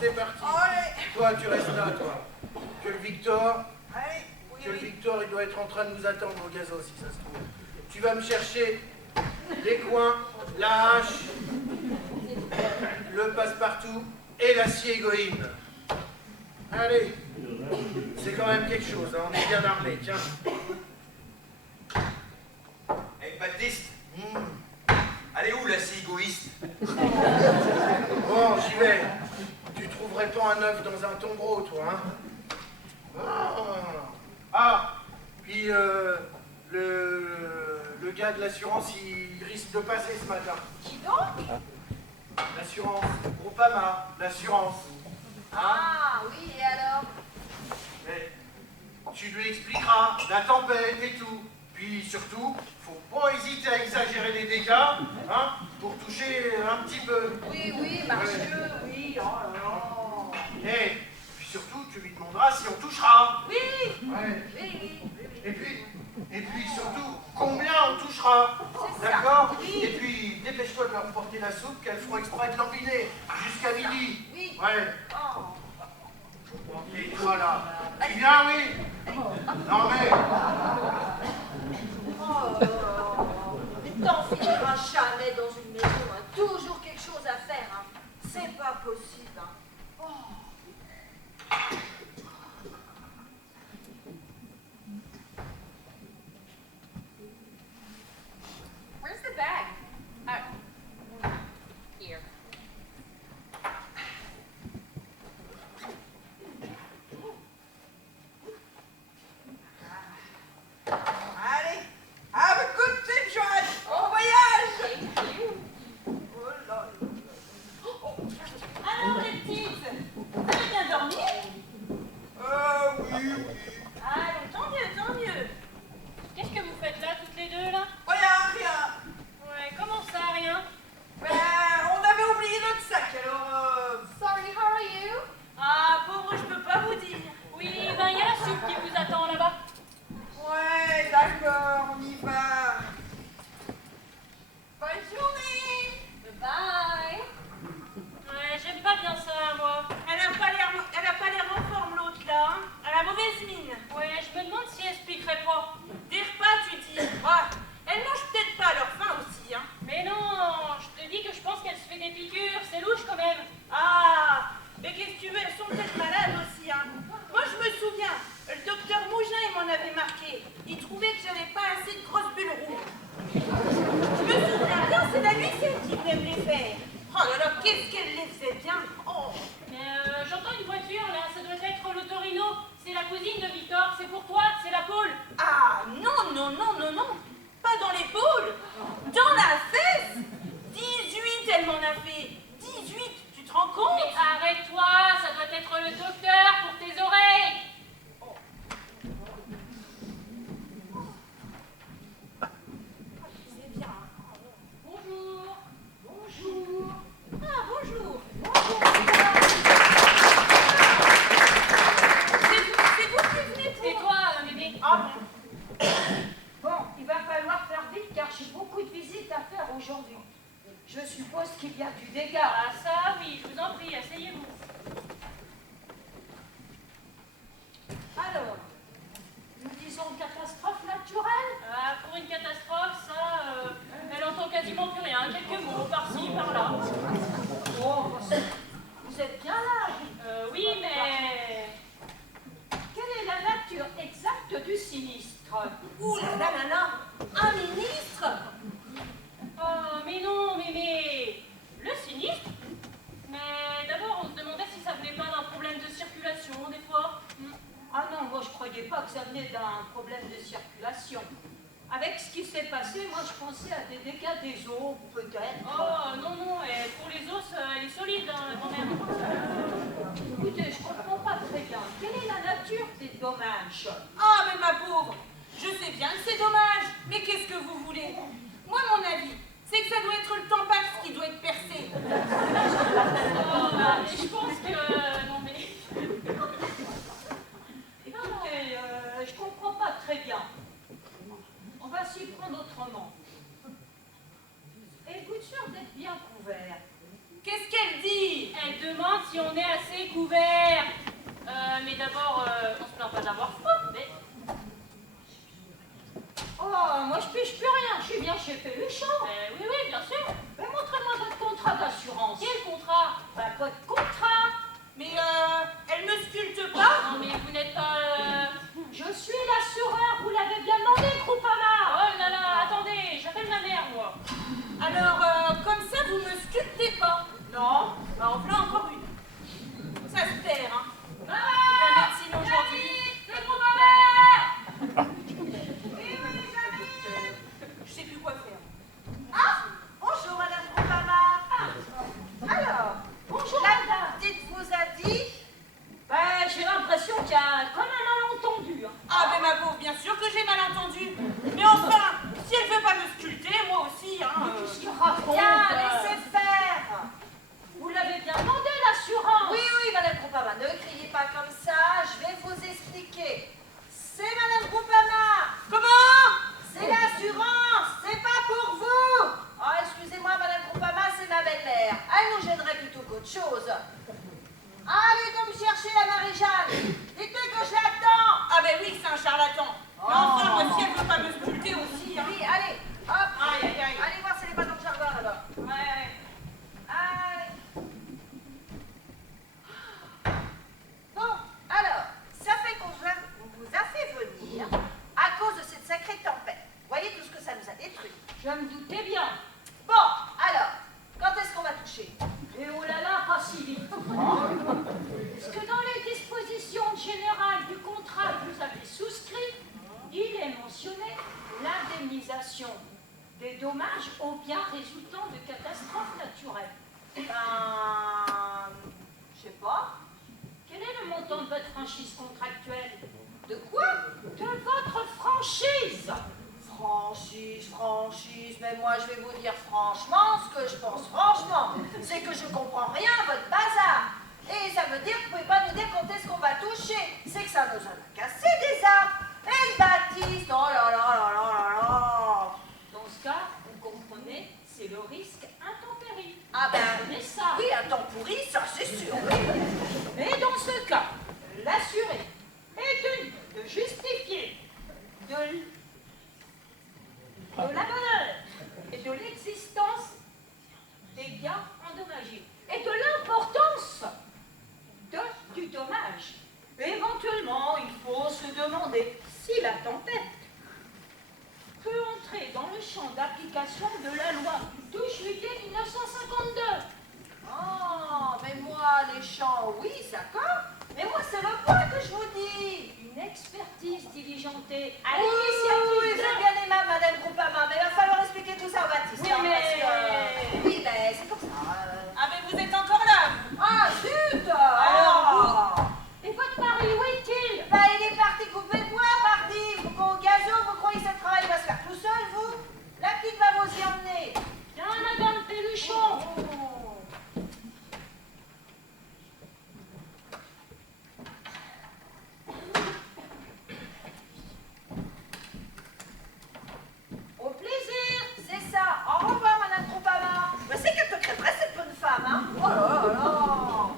C'est parti. Allez. Toi, tu restes là, toi. Que le Victor, Allez. Oui, que le oui. Victor, il doit être en train de nous attendre au gazon, si ça se trouve. Tu vas me chercher les coins, la hache, le passe-partout et l'acier égoïne. Allez. C'est quand même quelque chose, hein. On est bien armés, tiens. Eh, Baptiste, elle est où la scie égoïste? Bon, j'y vais. Tu trouverais pas un œuf dans un tombereau, toi, hein? Ah, puis le gars de l'assurance, il risque de passer ce matin. Qui donc? L'assurance, Groupama, l'assurance. Ah, oui, et alors? Mais tu lui expliqueras la tempête et tout. Puis surtout, faut pas hésiter à exagérer les dégâts, hein, pour toucher un petit peu. Oui, oui, Marchieu, oui, oh là là. Et puis surtout, tu lui demanderas si on touchera. Oui, Ouais. oui, oui, oui. Et puis surtout, combien on touchera. C'est ça. D'accord? Oui. Et puis, dépêche-toi de leur porter la soupe qu'elles feront exprès de l'embiner jusqu'à midi. Oui. Ouais. Oh. Et toi là, tu viens, oui? Non mais, Mais t'en finiras jamais dans une maison, hein. Toujours quelque chose à faire, hein. C'est pas possible, hein. Oh. Where's the bag? Here. Allez, have a good trip, Joanne. Bon voyage. Thank you. Oh là là. Alors les petites, vous avez bien dormi? Oui, oui. Ah, tant mieux, tant mieux. Qu'est-ce que vous faites là, toutes les deux, là? Rien. Ouais, comment ça, rien? Ben, on avait oublié notre sac, alors Sorry, how are you? Ah, pauvre, je peux pas vous dire. Oui, ben, il y a la soupe qui vous attend là-bas. Ouais, d'accord, on y va. Bonne journée. Bye. Ouais, j'aime pas bien ça, moi. Elle a pas l'air en forme, l'autre, là, hein. Elle a mauvaise mine. Ouais, je me demande si elle expliquerait pas. Des repas, tu dis. Ouais, elles mangent peut-être pas à leur faim aussi, hein. Mais non, je te dis que je pense qu'elle se fait des piqûres, c'est louche quand même. Ah, mais qu'est-ce que tu veux, elles sont peut-être malades aussi, hein. Moi, je me souviens, le docteur Mougin, il m'en avait marqué. Il trouvait que j'avais pas assez de grosses bulles rouges. Je me souviens bien, c'est la nuisette qui venait me les faire. Oh là là, qu'est-ce qu'elle les faisait bien. Oh. Mais j'entends une voiture là, ça doit être l'Autorino. C'est la cousine de Victor, c'est pour toi, c'est la Paule. Ah non, non, non, non, non. Pas dans l'épaule, dans la fesse. 18, elle m'en a fait. 18, tu te rends compte? Mais arrête-toi, ça doit être le docteur pour tes oreilles. C'est bien. Bonjour. Bonjour. Ah, bonjour. C'est vous qui venez pour... C'est toi, bébé. Ah bon. Bon, il va falloir faire vite car j'ai beaucoup de visites à faire aujourd'hui. Je suppose qu'il y a du dégât. Ah ça, oui, je vous en prie, asseyez-vous. Alors, nous disons catastrophe naturelle? Ah, pour une catastrophe, ça, elle entend quasiment plus rien. Quelques mots, par-ci, par-là. Oh, vous êtes bien là. Oui, mais... Quelle est la nature exacte du sinistre? Ouh là là là là. Un ministre. Oh, mais non, mais... Le sinistre? Mais d'abord, on se demandait si ça venait pas d'un problème de circulation, des fois. Ah non, moi je croyais pas que ça venait d'un problème de circulation. Avec ce qui s'est passé, moi je pensais à des dégâts des os, peut-être. Oh, non, non, et pour les os, elle est solide, hein, la grand-mère. Écoutez, je comprends pas très bien. Quelle est la nature des dommages? Ah, mais ma pauvre, je sais bien que c'est dommage, mais qu'est-ce que vous voulez? Moi, mon avis, c'est que ça doit être le tampax qui doit être percé. Oh, mais je pense que... Non, mais... Écoutez, je comprends pas très bien. On va s'y prendre autrement. Êtes-vous sûr d'être bien les couverts. Mais d'abord, on se plaint pas d'avoir froid, mais... Oh, moi je pige plus rien, je suis bien chez Péluchon. Oui, oui, bien sûr. Mais montrez-moi votre contrat d'assurance. Quel contrat? Bah, votre contrat. Mais elle me sculpte pas. Non, mais vous n'êtes pas... Je suis l'assureur, vous l'avez bien demandé, Groupama. Oh là là, attendez, j'appelle ma mère, moi. Alors, comme ça, vous me sculptez pas. Non, bah en voilà encore une. Ça se perd, hein. La médecine aujourd'hui. C'est pour ma mère. Je sais plus quoi faire. Ah, bonjour Madame Groupama. Alors, Bonjour, la madame. petite vous a dit? Bah, j'ai l'impression qu'il y a comme un malentendu. Hein. Ah, mais ma pauvre, bien sûr que j'ai mal entendu. Mais enfin, si elle veut pas me sculpter, moi aussi, hein. Qu'est-ce qu'il raconte? Tiens, laissez faire. Vous l'avez bien demandé, l'assurance. Oui, oui, Madame Groupama, ne criez pas comme ça, je vais vous expliquer. C'est Madame Groupama. Comment? C'est l'assurance, c'est pas pour vous. Oh, excusez-moi, Madame Groupama, c'est ma belle-mère. Elle nous gênerait plutôt qu'autre chose. Allez donc me chercher la Marie-Jeanne. Dites-lui que je l'attends. Ah, ben oui, c'est un charlatan. Mais enfin, moi, si elle veut pas me sculpter aussi, hein. Oui, allez, hop. Aïe, aïe, aïe. Allez voir si elle n'est pas dans le jardin là-bas. Ouais. Allez. Bon, alors, ça fait qu'on vous a fait venir à cause de cette sacrée tempête. Voyez tout ce que ça nous a détruit. Je me doutais bien. Bon, alors, quand est-ce qu'on va toucher? Et oh là là, pas si vite. Parce que dans les dispositions générales du contrat que vous avez souscrit, il est mentionné l'indemnisation des dommages aux biens résultant de catastrophes naturelles. Ben, je sais pas. Quel est le montant de votre franchise contractuelle? De quoi? De votre franchise. Franchise, mais moi je vais vous dire franchement, ce que je pense franchement, c'est que je comprends rien à votre bazar. Et ça veut dire que vous pouvez pas nous dire quand est-ce qu'on va toucher. C'est que ça nous en a cassé des arbres. Et le Baptiste, oh là là là là là là. Dans ce cas, vous comprenez, c'est le risque intempérie. Ah ben, Mais ça. oui, un temps pourri, ça c'est sûr, oui. Et dans ce cas, l'assuré est tenu de justifier de la valeur et de l'existence des biens endommagés et de l'importance du dommage. Éventuellement, il faut se demander si la tempête peut entrer dans le champ d'application de la loi du 12 juillet 1952. Oh, mais moi, les champs, oui, d'accord. Mais moi, c'est le point que je vous dis. Une expertise diligentée à Oui, l'initiative c'est bien aimable, Madame Groupama, mais il va falloir expliquer tout ça au Baptiste. Oui, hein, mais- parce que- Oui, mais c'est comme ça. Ah, mais vous êtes encore là, vous. Ah, zut. Alors, Oh. Et votre mari, où est-il? Bah, il est parti couper le bois, parti. Vous au gazo, vous croyez que ce travail va se faire tout seul, vous? La petite va vous y emmener. Bien, Madame Péluchon. Au plaisir, c'est ça. Au revoir, Madame Groupama. Mais c'est qu'elle te crèverait, cette bonne femme, hein? Oh là là là.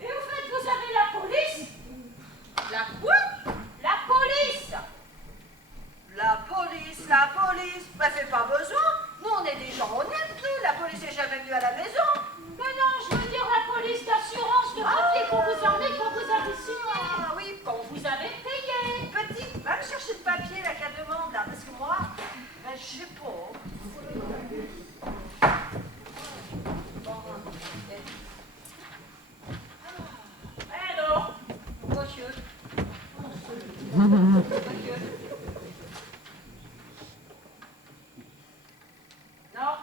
Et au fait, vous avez la police? La quoi? La police. La police. Bah, fait pas besoin. Nous, on est des gens honnêtes, nous. La police est jamais venue à la maison. Mais non, je veux dire la police d'assurance, le papier qu'on vous a mis, qu'on vous a signé. Ah oui, quand vous... Vous avez payé. Petite, va me chercher le papier, là, qu'elle demande, là. Parce que moi, ben, je sais pas. Alors, monsieur. Monsieur. Non.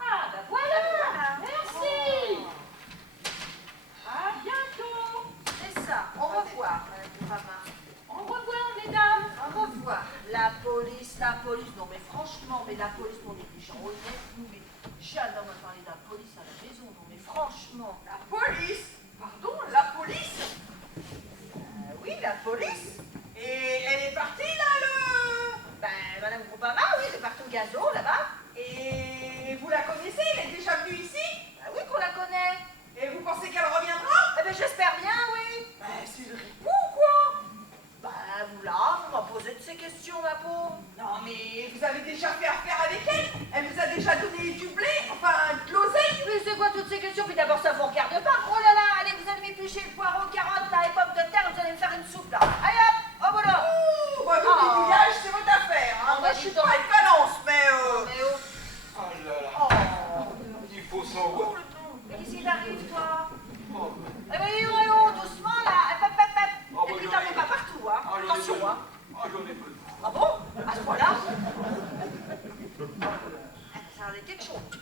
Ah, ben voilà. Merci. À bientôt. C'est ça. Au revoir, Madame Groupama. Au revoir, mesdames. Au revoir. La police. Non, mais franchement, mais la police, on est des gens honnêtes, nous, mais jamais on va parler de la police à la maison. Non, mais franchement. La police? Pardon, la police? Oui, la police. Et elle est partie, là, Ben, Madame Groupama, oui, de partout Gazo, là-bas. Et vous la connaissez? Elle est déjà venue ici? Ben oui qu'on la connaît. Et vous pensez qu'elle reviendra? Eh ben j'espère bien, oui. Ben c'est le ripou, quoi. Ben vous là, vous m'en posez de ces questions, ma pauvre. Non mais vous avez déjà fait affaire avec elle? Elle vous a déjà donné du blé, enfin de l'oseille? Mais c'est quoi toutes ces questions? Puis d'abord ça vous regarde pas. Oh là là, allez, vous allez m'éplucher le poireau, carotte, les pommes de terre, vous allez me faire une soupe là. Allez hop, au boulot. Ouh, bah le bidouillage, c'est votre affaire. Hein. Moi je suis pas une balance, mais Oh là là. Il faut s'en voir. Mais qu'est-ce qui t'arrive, toi? Oh, Eh ben, doucement, là. Hop, hop, hop, hop. Oh, Et puis, j'en t'en ai- mets pas partout, hein. j'en ai Attention, besoin. hein. J'en ai besoin. Ah bon? À ce point-là? Ça en est quelque chose.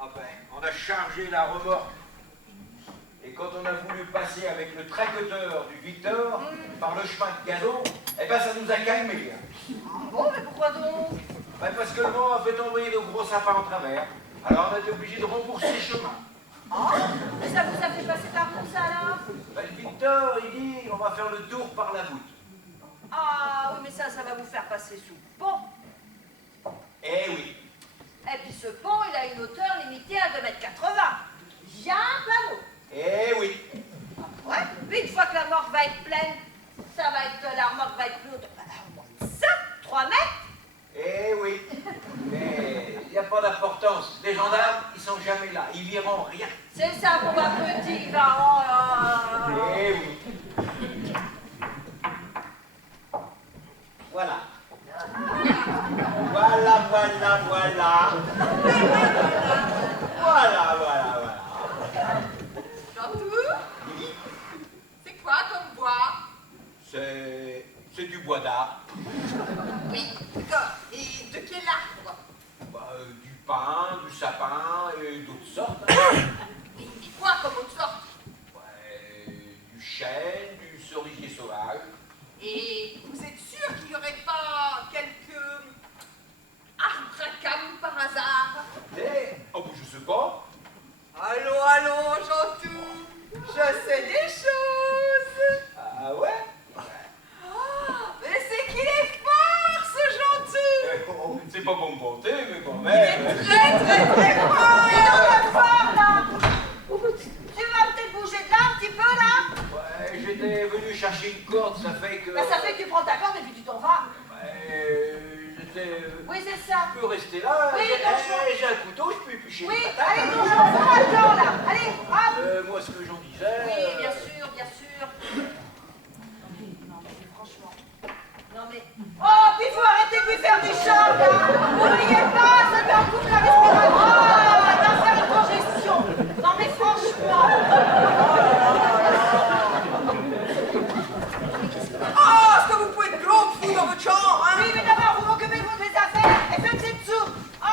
Ah ben, on a chargé la remorque. Et quand on a voulu passer avec le traqueteur du Victor par le chemin de Gazon, eh ben ça nous a calmés. Hein. Ah bon, mais pourquoi donc? Ben parce que le vent a fait envoyer de gros sapins en travers. Alors on a été obligé de rembourser le chemin. Ah, mais ça vous a fait passer par où, ça, là? Ben, le Victor, il dit on va faire le tour par la voûte. Ah, oui, mais ça va vous faire passer sous pont. Eh oui. Et puis, ce pont, il a une hauteur limitée à 2,80 m. Bien pas mot. Eh oui. Ouais, puis une fois que la remorque va être pleine, la remorque va être plus haute. Ben, au moins ça, 3 mètres. Eh oui. Mais il n'y a pas d'importance. Les gendarmes, ils sont jamais là. Ils verront rien. C'est ça pour un petit varan. Eh oui. Voilà. Voilà. Gentou? C'est quoi comme bois? C'est du bois d'art. Oui, d'accord. Et de quel arbre? Bah, du pin, du sapin et d'autres sortes. Oui, mais quoi comme autre sorte? Ouais, du chêne, du cerisier sauvage. Et vous êtes sûr qu'il n'y aurait pas quelques arbres à cam par hasard? Oh, je sais pas. Allô, Gentou, je sais des choses. Ah ouais? Ah, mais c'est qu'il est fort, ce Gentou. Oh, c'est pas pour me vanter, mais quand Il même. est très fort. Et on va voir, là. Tu vas peut-être bouger de là un petit peu, là. Ouais, j'étais venu chercher une corde, ça fait que. Ben, ça fait que tu prends ta corde et puis tu t'en vas. Ouais, j'étais. Oui, c'est ça. Je peux rester là. Oui, attention. J'ai un couteau, je peux éplucher Oui, les patates. allez, ton enfant, attends, là. Allez, hop. Moi, ce que j'en disais. Oui, bien sûr, bien sûr. Non, mais franchement. Non, mais. Oh, puis il faut arrêter de lui faire des chants, là. N'oubliez pas, ça lui en coupe la respiration. Oh, d'en faire une congestion. Non, mais franchement. Oh, est-ce que vous pouvez être glauque, vous, dans votre chambre, hein? Oui, mais d'abord, vous m'occupez de vos affaires et faites cette soupe. Oh.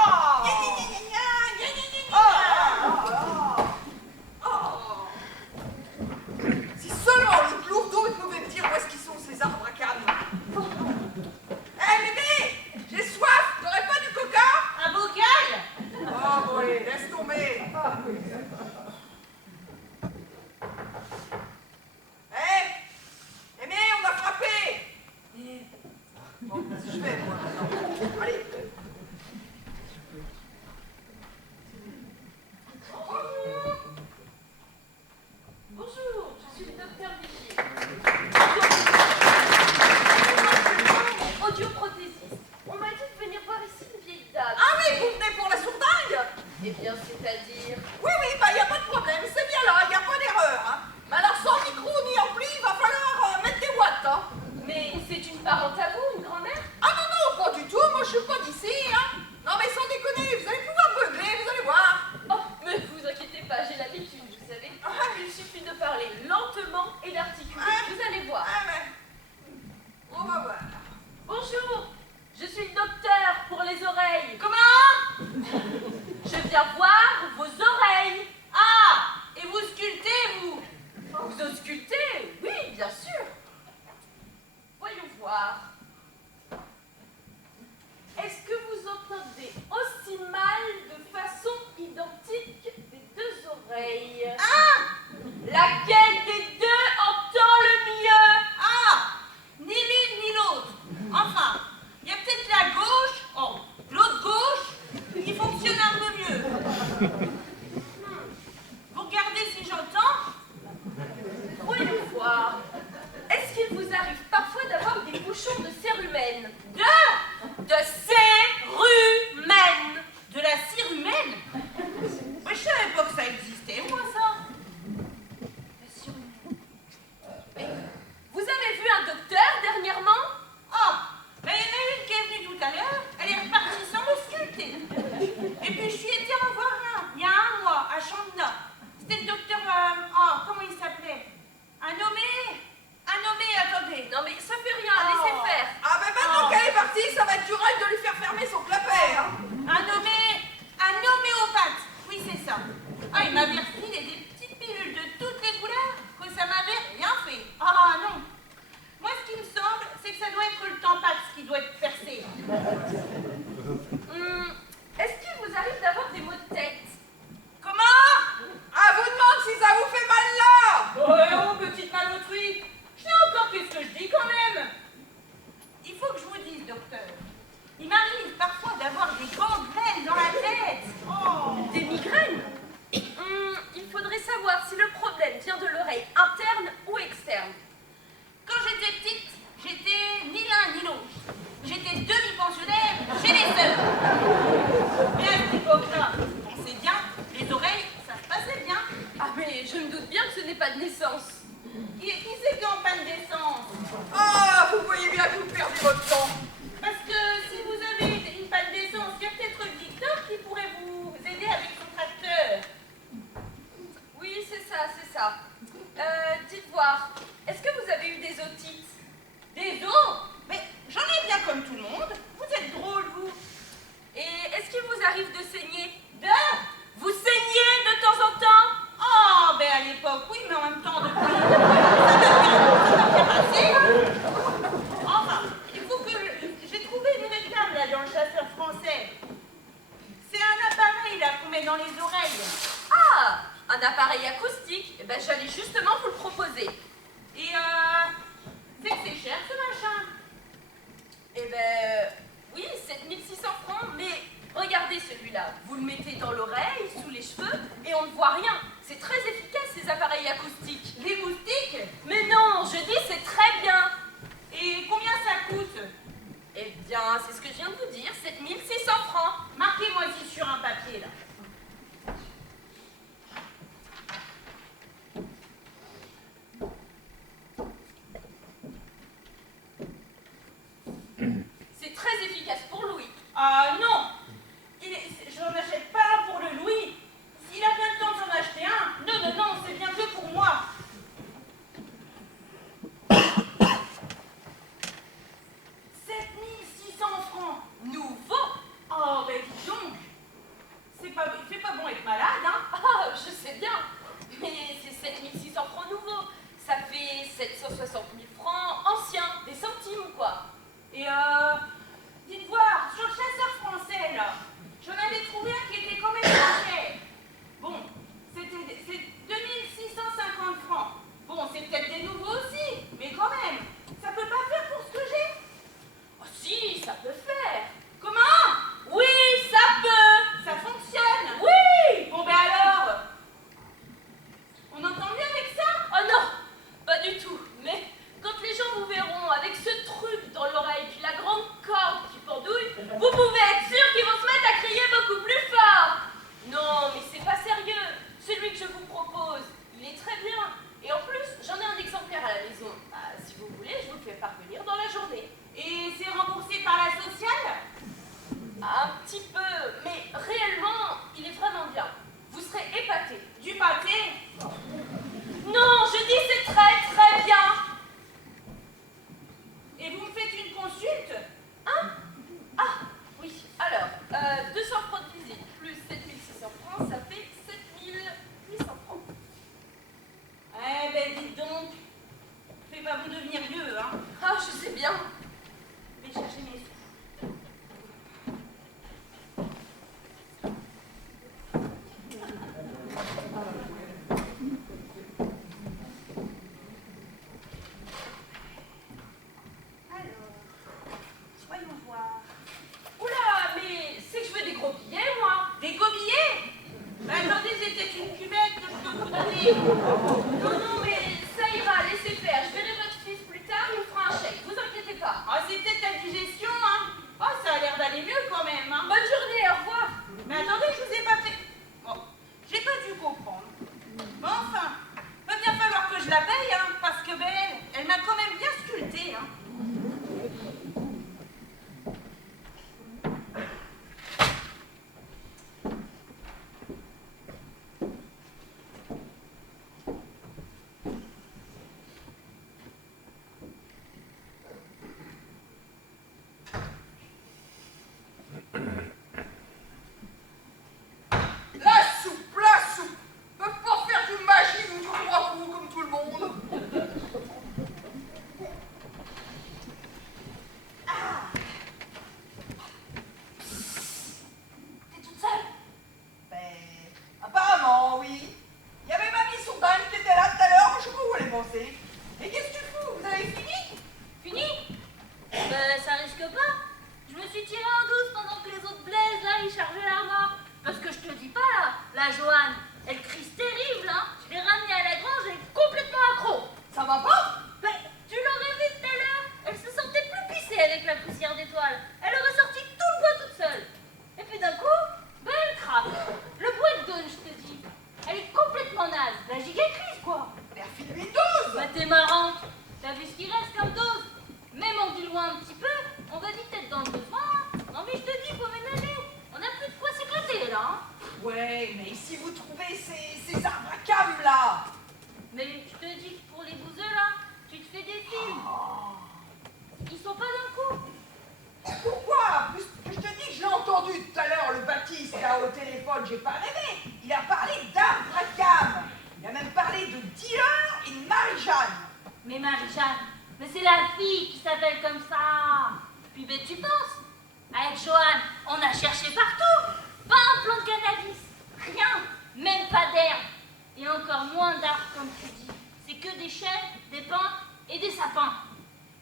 Si seulement le lourdeau pouvait me dire où est-ce qu'ils sont ces arbres à canne. Hé, bébé, j'ai soif, t'aurais pas du coca? Un bocal? Oh, bon, allez, laisse tomber. Hé, Aimé, on a frappé. Bon, qu'est-ce que je fais, moi, maintenant? Allez. Bonjour, je suis le docteur Vigier. Audioprothésiste. On m'a dit de venir voir ici une vieille dame. Ah oui, vous venez pour la sourdingue? Eh bien, c'est-à-dire... Oui, bah, y a pas de problème, c'est bien là, y a pas d'erreur, hein. Mais alors, sans micro ni ampli, il va falloir mettre des watts, hein. Mais c'est une parente à vous, une grand-mère? Ah non, pas du tout, moi je suis pas d'ici, hein. Non, mais sans déconner, vous allez pouvoir beugler, vous allez voir. Oh, mais vous inquiétez pas, j'ai l'habitude, vous savez. Il suffit de parler lentement et d'articuler. Vous allez voir. Ah, mais... On va voir. Bonjour, je suis le docteur pour les oreilles. Comment? Je viens voir vos oreilles. Ah! Et vous sculptez, vous? Vous auscultez? Oui, bien sûr. Voyons voir. Est-ce que vous Vous regardez si j'entends? Voyons voir. Est-ce qu'il vous arrive parfois d'avoir des bouchons de cérumen? De cérumen. De la cire humaine? Mais je savais pas que ça existait, moi, ça. Vous avez vu un docteur dernièrement? Ah, ben il y en a une qui est venue tout à l'heure, elle est repartie sans me sculpter. Et puis je suis été en voir un, il y a 1 mois, à Chandna. C'était le docteur, comment il s'appelait? Un nommé, attendez. Non mais ça fait rien, laissez faire. Ah ben maintenant qu'elle est partie, ça va être dur de lui faire fermer son clapet, hein. Un homéopathe, oui c'est ça. Ah, il m'avait refilé des petites pilules de toutes les couleurs, que ça m'avait rien fait. Ah non. Moi ce qui me semble, c'est que ça doit être le tampax qui doit être percé. Est-ce qu'il vous arrive d'avoir des maux de tête? Comment? Ah, vous demande si ça vous fait mal là. Oh, petite malotrie. Je sais encore qu'est-ce que je dis quand même. Il faut que je vous dise, docteur. Il m'arrive parfois d'avoir des gangrènes dans la tête. Oh. Des migraines? Il faudrait savoir si le problème vient de l'oreille interne ou externe. Quand j'étais petite, j'étais ni l'un ni l'autre. J'étais demi-pensionnaire chez les sœurs. Mais à cette époque-là, on sait bien, les oreilles, ça se passait bien. Ah mais je me doute bien que ce n'est pas de naissance. Qui c'est qui est en panne d'essence? Ah, vous voyez bien que vous perdez votre temps. Parce que si vous avez une panne d'essence, il y a peut-être Victor qui pourrait vous aider avec son tracteur. Oui, c'est ça, c'est ça. Dites voir, est-ce que vous avez eu des otites? Des os? Mais j'en ai bien comme tout le monde. Vous êtes drôle, vous. Et est-ce qu'il vous arrive de saigner? Vous saignez de temps en temps? Oh, ben à l'époque, oui, mais en même temps, depuis... Ça m'a bien passé. Enfin, il faut que... J'ai trouvé une réclame, là, dans le chasseur français. C'est un appareil, là, qu'on met dans les oreilles. Ah, un appareil acoustique? Eh ben, j'allais justement vous le proposer. Et, c'est que c'est cher, ce machin. Eh ben, oui, 7600 francs, mais regardez celui-là. Vous le mettez dans l'oreille, sous les cheveux, et on ne voit rien. C'est très efficace, ces appareils acoustiques. Les moustiques? Mais non, je dis c'est très bien. Et combien ça coûte? Eh bien, c'est ce que je viens de vous dire, 7600 francs. Marquez-moi-y sur un papier, là. C'est très efficace pour Louis. Ah non! Je n'en achète pas un pour le Louis. S'il a bien le temps d'en acheter un, non, c'est bien que pour moi. 7600 francs. Nouveau? Oh, ben dis donc. Il fait pas bon être malade, hein? Ah, je sais bien. Mais c'est 7600 francs nouveaux. Ça fait 760 000 francs anciens, des centimes quoi. Et dites voir, sur le chasseur français, là, j'en avais trouvé un qui était quand même pas cher. Bon, c'est 2650 francs. Bon, c'est peut-être des nouveaux aussi, mais quand même, ça peut pas faire pour ce que j'ai. Oh si, ça peut faire. Comment? Oui, ça peut. Ça fonctionne? Oui. Bon, ben alors, on entend mieux avec ça? Oh non, pas du tout. Mais quand les gens vous verront avec ce truc dans l'oreille puis la grande corde qui pendouille, vous pouvez être sûr qu'ils vont se mettre à crier beaucoup plus fort. Non, mais c'est pas sérieux. Celui que je vous propose, il est très bien. Et en plus, j'en ai un exemplaire à la maison. Bah, si vous voulez, je vous le fais parvenir dans la journée. Et c'est remboursé par la sociale? Un petit peu, mais réellement, il est vraiment bien. Vous serez épatés. Du pâté? Non, je dis c'est très très bien. Et vous me faites une consulte? Hein? Ah, oui. Alors, 200 francs de visite plus 7600 francs, ça fait 7800 francs. Eh ben dites donc, fais pas vous devenir vieux, hein. Ah, je sais bien. Je vais chercher mes sous. Alors, voyons voir. Oula, mais c'est que je veux des gros billets, moi. Des gros billets? oui. Non, mais ça ira, laissez faire. Je verrai votre fils plus tard, il me fera un chèque. Vous inquiétez pas. Ah, c'est peut-être la digestion, hein. Oh, ça a l'air d'aller mieux quand même, hein. Bonne journée, au revoir. Mais attendez, je vous ai pas fait... Bon, j'ai pas dû comprendre. Mais enfin, va bien falloir que je la paye, hein, parce que ben, elle m'a quand même bien sculpté, hein. La soupe. Ne pas faire du magie ou du trois coups comme tout le monde. T'es toute seule? Ben, apparemment, oui. Il y avait mamie Sourdane qui était là tout à l'heure, je sais pas où elle est passée. Et qu'est-ce que tu fous? Vous avez fini? Fini? Ben, ça risque pas. Je me suis tirée en douce pendant que les autres blaises, là, ils chargeaient l'armoire. Parce que je te dis pas, là, la Joanne, elle crise terrible, hein. Je l'ai ramenée à la grange, elle est complètement accro. Ça va pas? Ben, tu l'aurais vu tout à l'heure. Elle se sentait plus pissée avec la poussière d'étoiles. Elle aurait sorti tout le bois toute seule. Et puis d'un coup, ben, elle craque. Le bois de donne, je te dis. Elle est complètement naze. La giga-crise, quoi. Mais refile-lui une dose. Bah, t'es marrante. T'as vu ce qui reste comme dose? Même en diluant un petit peu, on va vite être dans le besoin. Non mais je te dis, faut ménager. On a plus de quoi s'éclater là. Hein. Ouais, mais si vous trouvez ces arbres à cam là. Mais je te dis que pour les bouseux là, tu te fais des films. Ils sont pas d'un coup. Pourquoi? Plus que je te dis que je l'ai entendu tout à l'heure, le Baptiste, là, au téléphone, j'ai pas rêvé. Il a parlé d'arbres à cam. Il a même parlé de dealer et de Marie-Jeanne. Mais Marie-Jeanne, mais c'est la fille qui s'appelle comme ça. Puis ben tu penses, avec Joanne, on a cherché partout. Pas un plant de cannabis, rien, même pas d'herbe. Et encore moins d'arbres comme tu dis. C'est que des chênes, des pins et des sapins.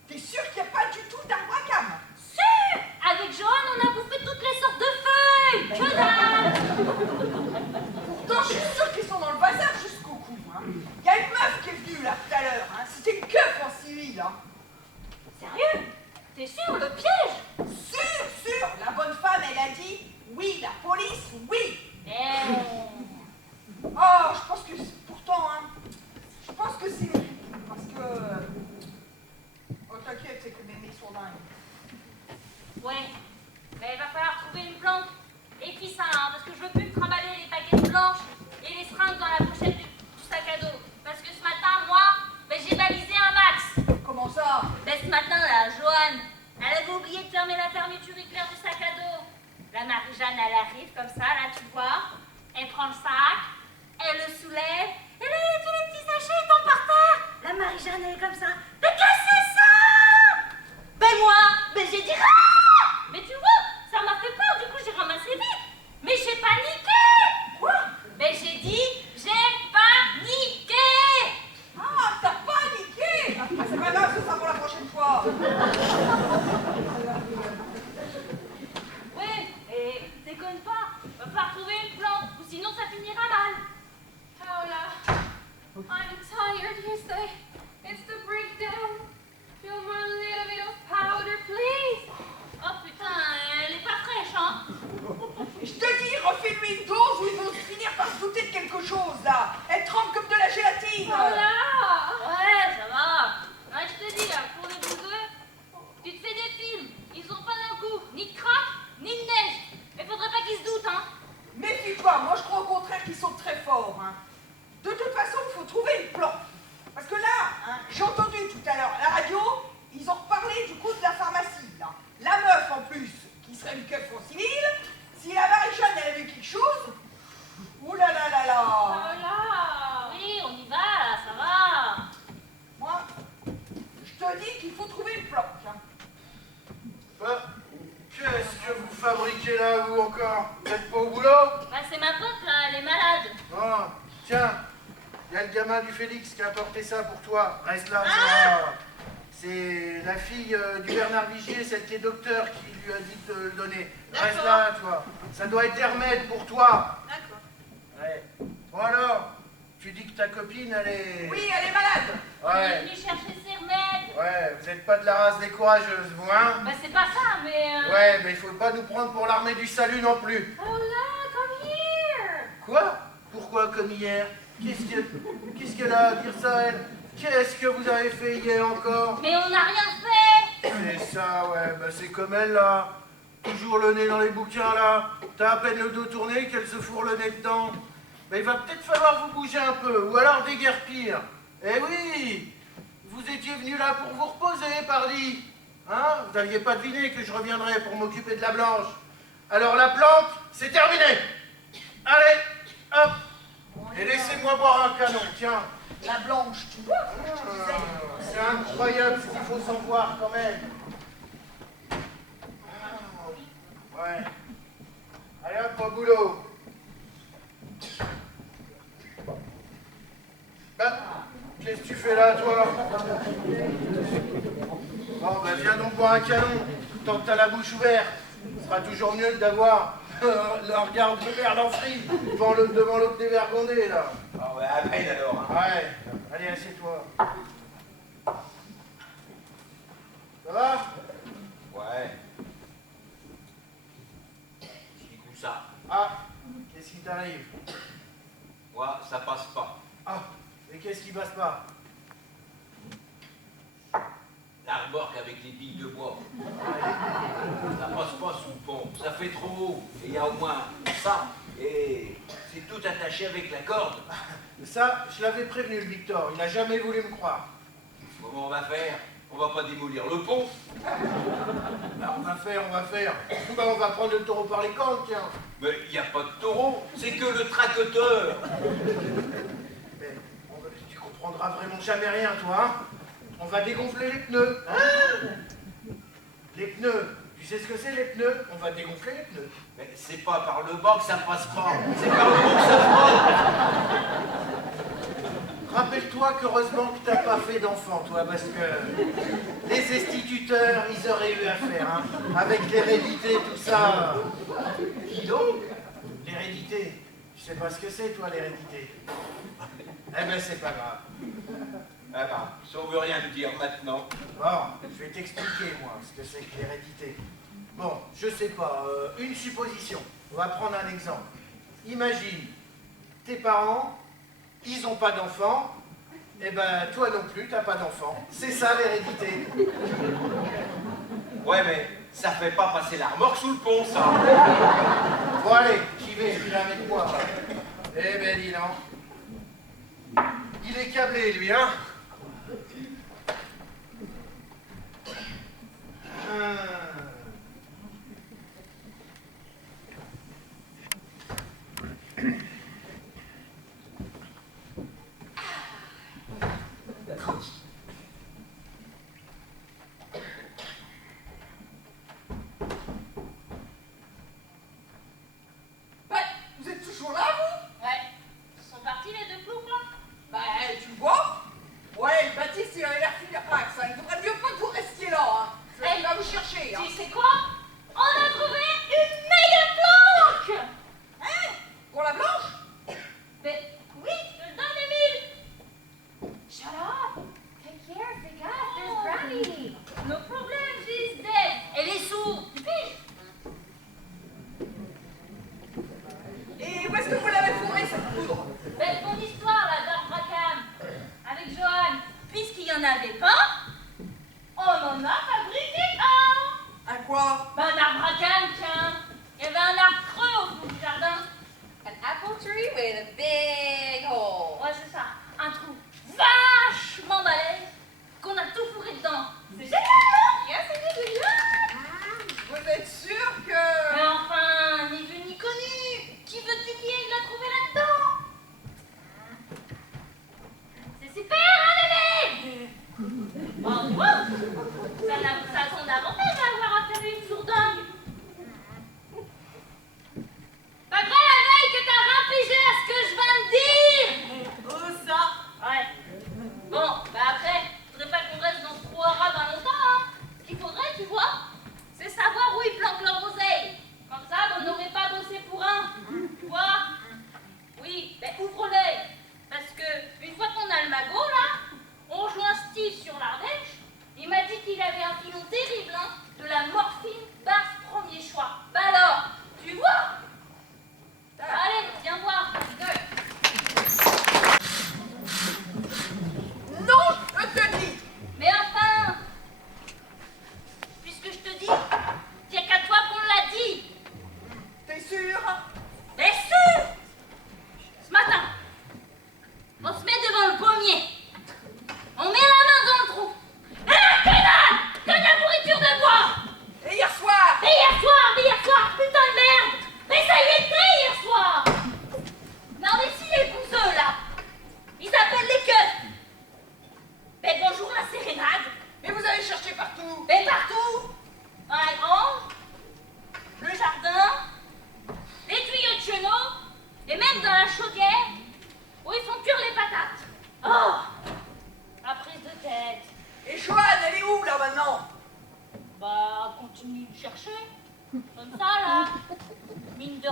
T'es sûr qu'il n'y a pas du tout d'arbres à cam? Sûr! Avec Joanne, on a bouffé toutes les sortes de feuilles. Que dalle! Pourtant, je suis sûre qu'ils sont dans le bazar jusqu'au cou. Hein. Il y a une meuf qui est venue là tout à l'heure. Hein. C'était une keuf en civil. Hein. Sérieux? T'es sûr, le piège? Sûr. La bonne femme, elle a dit oui, la police, oui. Oh, je pense que pourtant, hein, je pense que c'est parce que. Oh, t'inquiète, c'est que mes mecs sont dingues. Ouais, mais il va falloir trouver une plante. Et puis ça, hein, parce que je veux plus me trimballer les paquets blanches et les seringues dans la pochette du sac à dos. Parce que ce matin, moi, ben, j'ai balisé un max. Comment ça? Ben, ce matin, là, Joanne, elle avait oublié de fermer la fermeture éclair du sac à dos. La Marie-Jeanne, elle arrive comme ça, là, tu vois. Elle prend le sac, elle le soulève, et là, il y a tous les petits sachets qui tombent par terre. La Marie-Jeanne, elle est comme ça. Mais qu'est-ce que c'est ça? Ben moi, ben j'ai dit ah! Mais tu vois, ça m'a fait peur, du coup j'ai ramassé vite. Mais j'ai paniqué. Quoi? Ben j'ai dit, j'ai paniqué. Ah, t'as paniqué! Ah, c'est pas grave, ce sera pour la prochaine fois. Ouais, et déconne pas, va falloir trouver une plante, ou sinon ça finira mal. Paola, I'm tired, you say. It's the breakdown. Feel more a little bit of powder, please. Oh putain, elle est pas fraîche, hein. Je te dis, refais-lui une dose ou ils vont finir par se douter de quelque chose, là. Elle trempe comme de la gélatine. Paola! Ouais, ça va. Ouais, je te dis, là, pour les bouseux, tu te fais des films. Ils ont pas d'un coup ni de crack, ni de neige. Mais faudrait pas qu'ils se doutent, hein. Méfie-toi, moi je crois au contraire qu'ils sont très forts. Hein. De toute façon, il faut trouver une plante. Parce que là, hein, j'ai entendu tout à l'heure à la radio, ils ont reparlé du coup de la pharmacie. Là. La meuf en plus, qui serait une keuf en civil, si la Marie-Jeanne elle a vu quelque chose, ouh là là là là. Paola! Oui, on y va, là, ça va. Moi, je te dis qu'il faut trouver une plante. Hein. Bah, qu'est-ce que vous fabriquez là, vous encore? Vous n'êtes pas au boulot? Bah, c'est ma pote, là, elle est malade. Ah, tiens, il y a le gamin du Félix qui a apporté ça pour toi. Reste là, toi. C'est la fille du Bernard Vigier, celle qui est docteur, qui lui a dit de te le donner. Reste là, toi. Ça doit être des remèdes pour toi. D'accord. Ouais. Bon alors, tu dis que ta copine, elle est... Oui, elle est malade. On est Ouais, venu chercher ses remèdes. ouais, vous n'êtes pas de la race des courageuses, vous, hein? Bah c'est pas ça, mais... Ouais, mais il faut pas nous prendre pour l'armée du salut non plus. Oh là, come here. Quoi? Pourquoi comme hier? Qu'est-ce qu'elle a à dire ça, elle? Qu'est-ce que vous avez fait hier encore? Mais on n'a rien fait. C'est ça, ouais, bah c'est comme elle, là. Toujours le nez dans les bouquins, là. T'as à peine le dos tourné qu'elle se fourre le nez dedans. Mais il va peut-être falloir vous bouger un peu, ou alors déguerpir. Eh oui! Vous étiez venu là pour vous reposer, pardi. Hein? Vous n'aviez pas deviné que je reviendrais pour m'occuper de la blanche. Alors la plante, c'est terminé. Allez, hop. Et laissez-moi boire un canon, tiens. La blanche, tu vois, je te disais. C'est incroyable ce qu'il faut s'en voir quand même. Ouais. Allez hop, au boulot. Bah, qu'est-ce que tu fais là, toi? Bon, bah viens donc boire un canon, tant que t'as la bouche ouverte. Ce sera toujours mieux d'avoir le regard ouvert d'enfri devant l'autre dévergondé, là. Ah ouais, à peine alors. Hein. Ouais, allez, assieds-toi. Ça va? Ouais. C'est où ça? Ah, qu'est-ce qui t'arrive? Moi, ça passe pas. Ah, et qu'est-ce qui passe pas? La remorque avec les billes de bois. Ça passe pas sous le pont. Ça fait trop haut. Et il y a au moins ça. Et c'est tout attaché avec la corde. Ça, je l'avais prévenu, le Victor. Il n'a jamais voulu me croire. Comment on va faire? On va pas démolir le pont. Bah, on va faire. Bah, on va prendre le taureau par les cornes, tiens. Mais il n'y a pas de taureau. C'est que le tracteur. Mais tu comprendras vraiment jamais rien, toi, hein? On va dégonfler les pneus. Hein? Les pneus. Tu sais ce que c'est, les pneus? On va dégonfler les pneus. Mais c'est pas par le bas que ça passe pas. C'est par le haut que ça frotte. Rappelle-toi qu'heureusement que t'as pas fait d'enfant, toi, parce que les instituteurs, ils auraient eu affaire, hein, avec l'hérédité, tout ça. Qui donc? L'hérédité. Tu sais pas ce que c'est, toi, l'hérédité? Eh ben, c'est pas grave. Ah ben, si on veut rien me dire maintenant. Bon, je vais t'expliquer, moi, ce que c'est que l'hérédité. Bon, je sais pas, une supposition. On va prendre un exemple. Imagine, tes parents, ils ont pas d'enfants, et ben toi non plus, t'as pas d'enfants. C'est ça l'hérédité. Ouais, mais ça fait pas passer la remorque sous le pont, ça. Bon allez, j'y vais, viens avec moi. Eh ben dis donc. Il est câblé, lui, hein? Bah, vous êtes toujours là, vous? Ouais. Ils sont partis les deux ploucs là? Bah, tu vois? Ouais, le Baptiste, il avait l'air fil à pax, hein. Il devrait mieux pas que vous restiez là, hein. Il va vous chercher, hein. Tu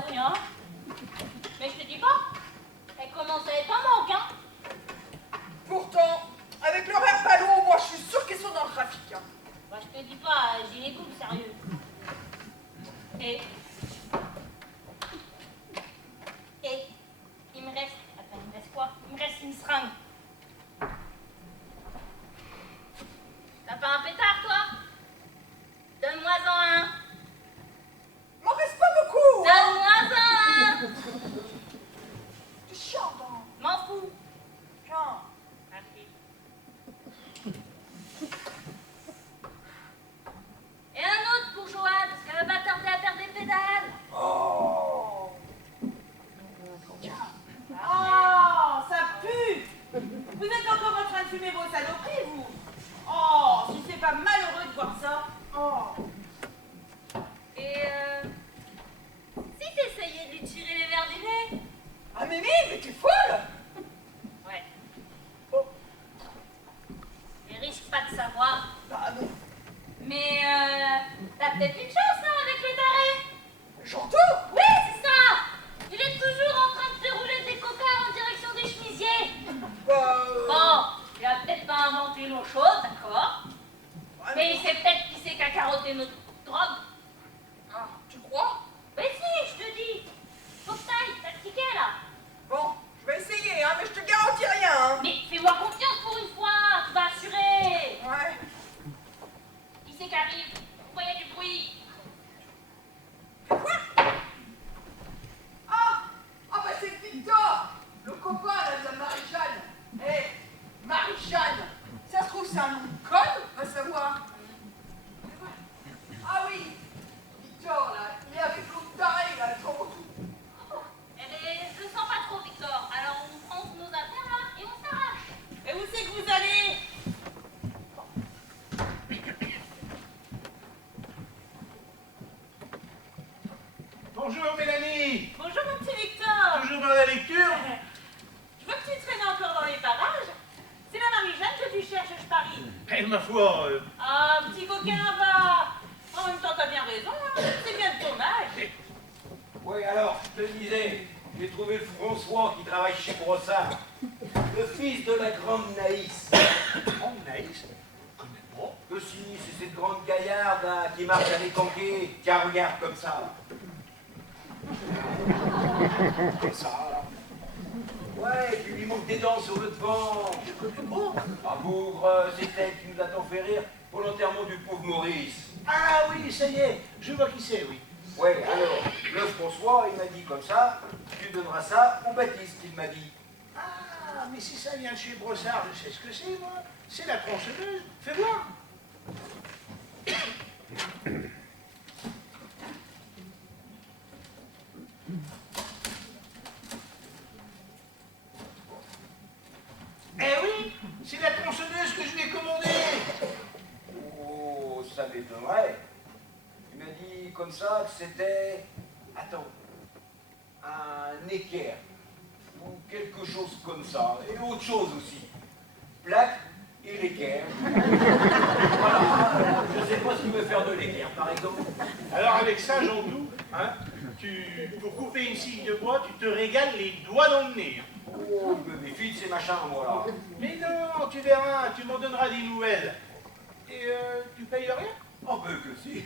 rien. Mais je te dis pas, elle commence à être un manque, hein. Pourtant, avec l'horaire ballot, moi je suis sûre qu'ils sont dans le trafic. Hein. Bah, je te dis pas, j'ai les goûts, sérieux. Et il me reste... Attends, il me reste quoi? Il me reste une seringue. T'as pas un pétard, toi? Donne-moi-en un. M'en reste pas beaucoup. Hein. Donne-moi-en un. Tu chiant, hein. M'en fous. Tiens. Merci. Et un autre pour Joanne, parce qu'elle va pas tarder à perdre des pédales. Oh. Ah, ça pue. Vous êtes encore en train de fumer vos saloperies, vous? Oh, si c'est pas malheureux de voir ça. Oh. Et si t'essayais de lui tirer les verres du nez? Ah, Mimi, mais t'es folle. Ouais. Oh. Je risque pas de savoir. Ah non. Mais t'as peut-être une chance, non, avec le taré? J'entends. Oui, c'est ça. Il est toujours en train de dérouler des cocards en direction des chemisiers. Bon, il a peut-être pas inventé l'eau chaude, d'accord? Mais il sait peut-être qui c'est qui a carotté notre drogue. Ah, tu crois? Mais si, je te dis. Faut que t'ailles, t'as le ticket, là. Bon, je vais essayer, hein, mais je te garantis rien. Hein. Mais fais-moi confiance pour une fois, tu vas assurer. Ouais. Qui c'est qui arrive? Pourquoi il y a du bruit? Quoi? Ah, bah c'est Victor, le copain là, de la Marie-Jeanne. Hé, Marie-Jeanne, ça se trouve c'est un nom de code, va savoir. Ah oui, Victor là, il est avec l'autre taré là, trop tout. Eh ben, je le sens pas trop, Victor. Alors on prend nos affaires là et on s'arrache. Et où c'est que vous allez? Bonjour Mélanie. Bonjour mon petit Victor. Toujours dans la lecture? Je vois que tu traînes encore dans les parages. C'est la Marie-Jeanne que tu cherches, je parie. Eh, ma foi, Ah, petit coquin, va. En même temps, t'as bien raison, hein. C'est bien de ton âge. Oui, alors, je te disais, j'ai trouvé le François qui travaille chez Brossard. Le fils de la grande Naïs. oh, Naïs, je connais pas. Que si, c'est cette grande gaillarde là, qui marche à l'écanquet. Tiens, regarde comme ça. Comme ça, là. Ouais, et puis lui manque des dents sur le devant. Je connais pas. Ah, bougre, c'est elle qui nous a tant fait rire pour l'enterrement du pauvre Maurice. Ah oui, ça y est, je vois qui c'est, oui. Ouais, alors, le François, il m'a dit comme ça, tu donneras ça au Baptiste, il m'a dit. Ah, mais si ça vient de chez Brossard, je sais ce que c'est, moi. C'est la tronçonneuse. Fais voir. Eh oui, c'est la tronçonneuse que je lui ai commandée. Oh, ça m'étonnerait. Il m'a dit comme ça que c'était, attends, un équerre, ou quelque chose comme ça, et autre chose aussi. Plaque et l'équerre. Voilà, je sais pas ce qu'il veut faire de l'équerre, par exemple. Alors avec ça, Jean-Doux, hein, pour couper une scie de bois, tu te régales les doigts dans le nez. Oh, je me méfie de ces machins, moi, là. Mais non, tu verras, tu m'en donneras des nouvelles. Et tu payes rien? Oh, ben que si.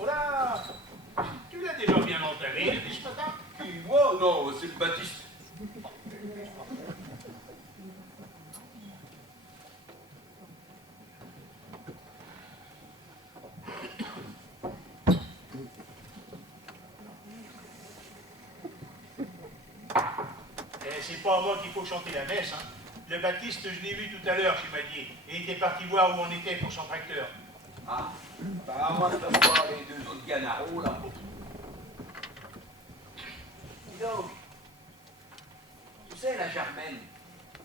Oh là, tu l'as déjà bien entamé depuis ce matin? Qui, moi? Non, c'est le Baptiste. C'est pas à moi qu'il faut chanter la messe, hein. Le Baptiste, je l'ai vu tout à l'heure chez Madier, et il était parti voir où on était pour son tracteur. Ah, bah moi je peux voir les deux autres ganaros là. Dis donc, tu sais la Germaine,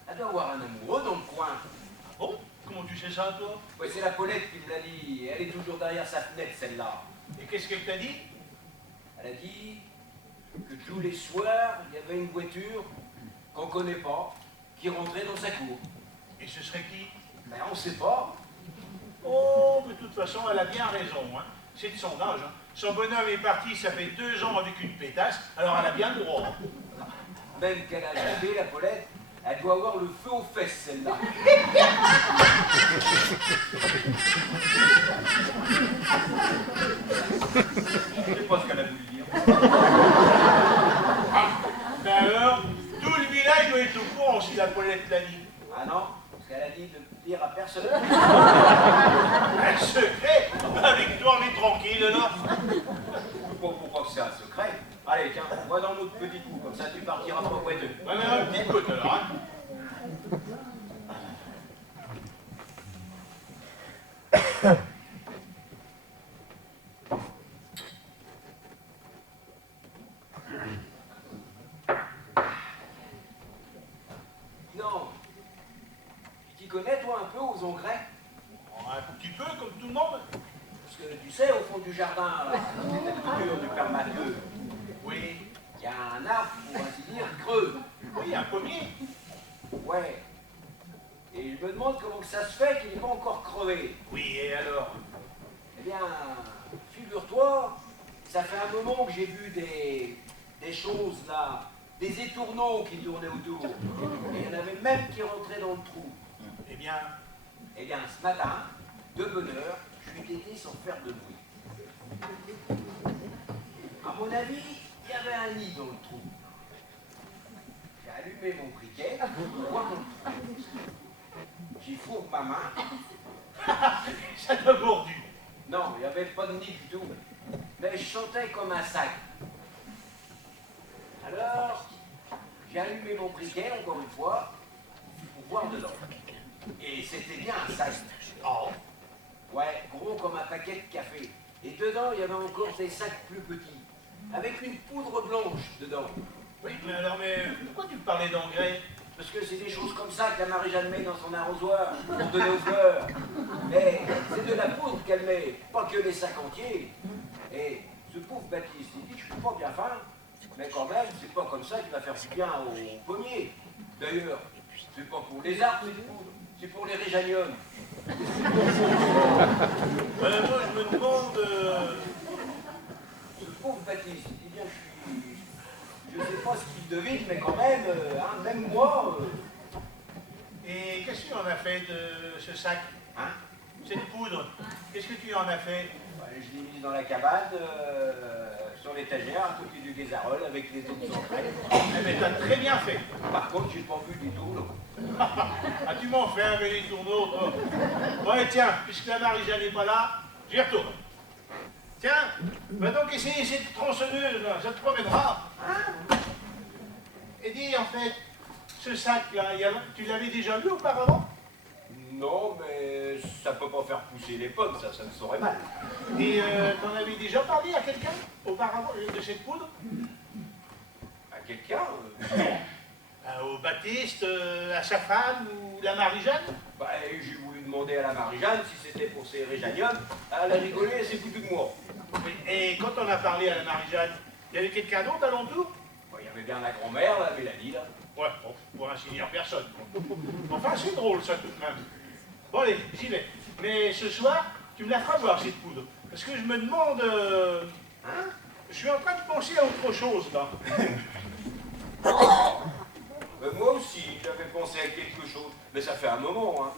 elle doit avoir un amoureux dans le coin. Ah bon? Comment tu sais ça, toi? Ouais, c'est la Paulette qui me l'a dit, elle est toujours derrière sa fenêtre celle-là. Et qu'est-ce qu'elle t'a dit? Elle a dit que tous les soirs, il y avait une voiture qu'on connaît pas, qui rentrait dans sa cour. Et ce serait qui? Ben, on sait pas. Oh, mais de toute façon, elle a bien raison. Hein. C'est de son âge. Hein. Son bonhomme est parti, ça fait 2 ans avec une pétasse, alors elle a bien le droit. Hein. Même qu'elle a joué, la Paulette, elle doit avoir le feu aux fesses, celle-là. Je sais pas ce qu'elle a voulu dire. Ben alors, tout le village doit être au courant si la Paulette l'a dit. Ah non, parce qu'elle a dit de le dire à personne. Un secret? Avec toi, on est tranquille, alors. Je sais pas pourquoi que c'est un secret. Allez, tiens, va dans notre petit coup, comme ça tu partiras pas boiteux. Ouais, mais un petit peu, alors, hein. Non. Tu t'y connais, toi, un peu aux engrais? Un petit peu, comme tout le monde. Parce que tu sais, au fond du jardin, là, dans cette culture du Père Mathieu, Oui. il y a un arbre, pour ainsi dire, creux. Oui, un pommier. Ouais. Et je me demande comment que ça se fait qu'il n'est pas encore crevé. Oui, et alors? Eh bien, figure-toi, ça fait un moment que j'ai vu des choses là, des étourneaux qui tournaient autour. Et il y en avait même qui rentraient dans le trou. Eh bien, Ce matin, de bonne heure, je suis tété sans faire de bruit. À mon avis, il y avait un nid dans le trou. J'ai allumé mon briquet pour voir mon trou. J'y fourre ma main. ça t'a mordu. Non, il n'y avait pas de nid du tout. Mais je sentais comme un sac. Alors, j'ai allumé mon briquet, encore une fois, pour voir dedans. Et c'était bien un sac. Oh. Ouais, gros comme un paquet de café. Et dedans, il y avait encore des sacs plus petits, avec une poudre blanche dedans. Oui, mais pourquoi tu me parlais d'engrais? Parce que c'est des choses comme ça que la Marie-Jeanne met dans son arrosoir pour donner aux fleurs. Mais c'est de la poudre qu'elle met, pas que les sacs entiers. Et ce pauvre Baptiste, il dit, je suis pas bien fin, mais quand même, c'est pas comme ça qu'il va faire du bien aux pommiers. D'ailleurs, c'est pas pour les arbres, cette poudre, c'est pour les réganiums. Moi, je me demande... Ce pauvre Baptiste, il dit bien, je sais pas ce qu'il devine, mais quand même, même moi... Et qu'est-ce que tu en as fait de ce sac? Hein? Cette poudre, qu'est-ce que tu en as fait? Ouais, je l'ai mise dans la cabane, sur l'étagère, à côté du guésarol, avec les autres engrais. Eh bien, t'as très bien fait. Par contre, j'ai pas vu du tout. Ah, tu m'en fais avec les tourneaux, toi. Ouais, tiens, puisque la Marie-Jeanne n'est pas là, j'y retourne. Tiens, va donc essayer cette tronçonneuse, là, ça te promènera. Et dis, en fait, ce sac-là, tu l'avais déjà vu auparavant? Non, mais ça peut pas faire pousser les pommes, ça me saurait mal. Et t'en avais déjà parlé à quelqu'un auparavant de cette poudre? À quelqu'un Au Baptiste, à sa femme ou la Marie-Jeanne? Bah, j'ai voulu demander à la Marie-Jeanne si c'était pour ses réganiums. Elle a rigolé, elle s'est foutue de moi. Et quand on a parlé à la Marie-Jeanne, il y avait quelqu'un d'autre alentour? Bah, il y avait bien la grand-mère, la Mélanie, là. Ouais, bon, pour ainsi dire, personne. Enfin, c'est drôle, ça, tout de même. Bon, allez, j'y vais. Mais ce soir, tu me la feras voir, cette poudre. Parce que je me demande... Hein? Je suis en train de penser à autre chose, là. Moi aussi, j'avais pensé à quelque chose. Mais ça fait un moment, hein.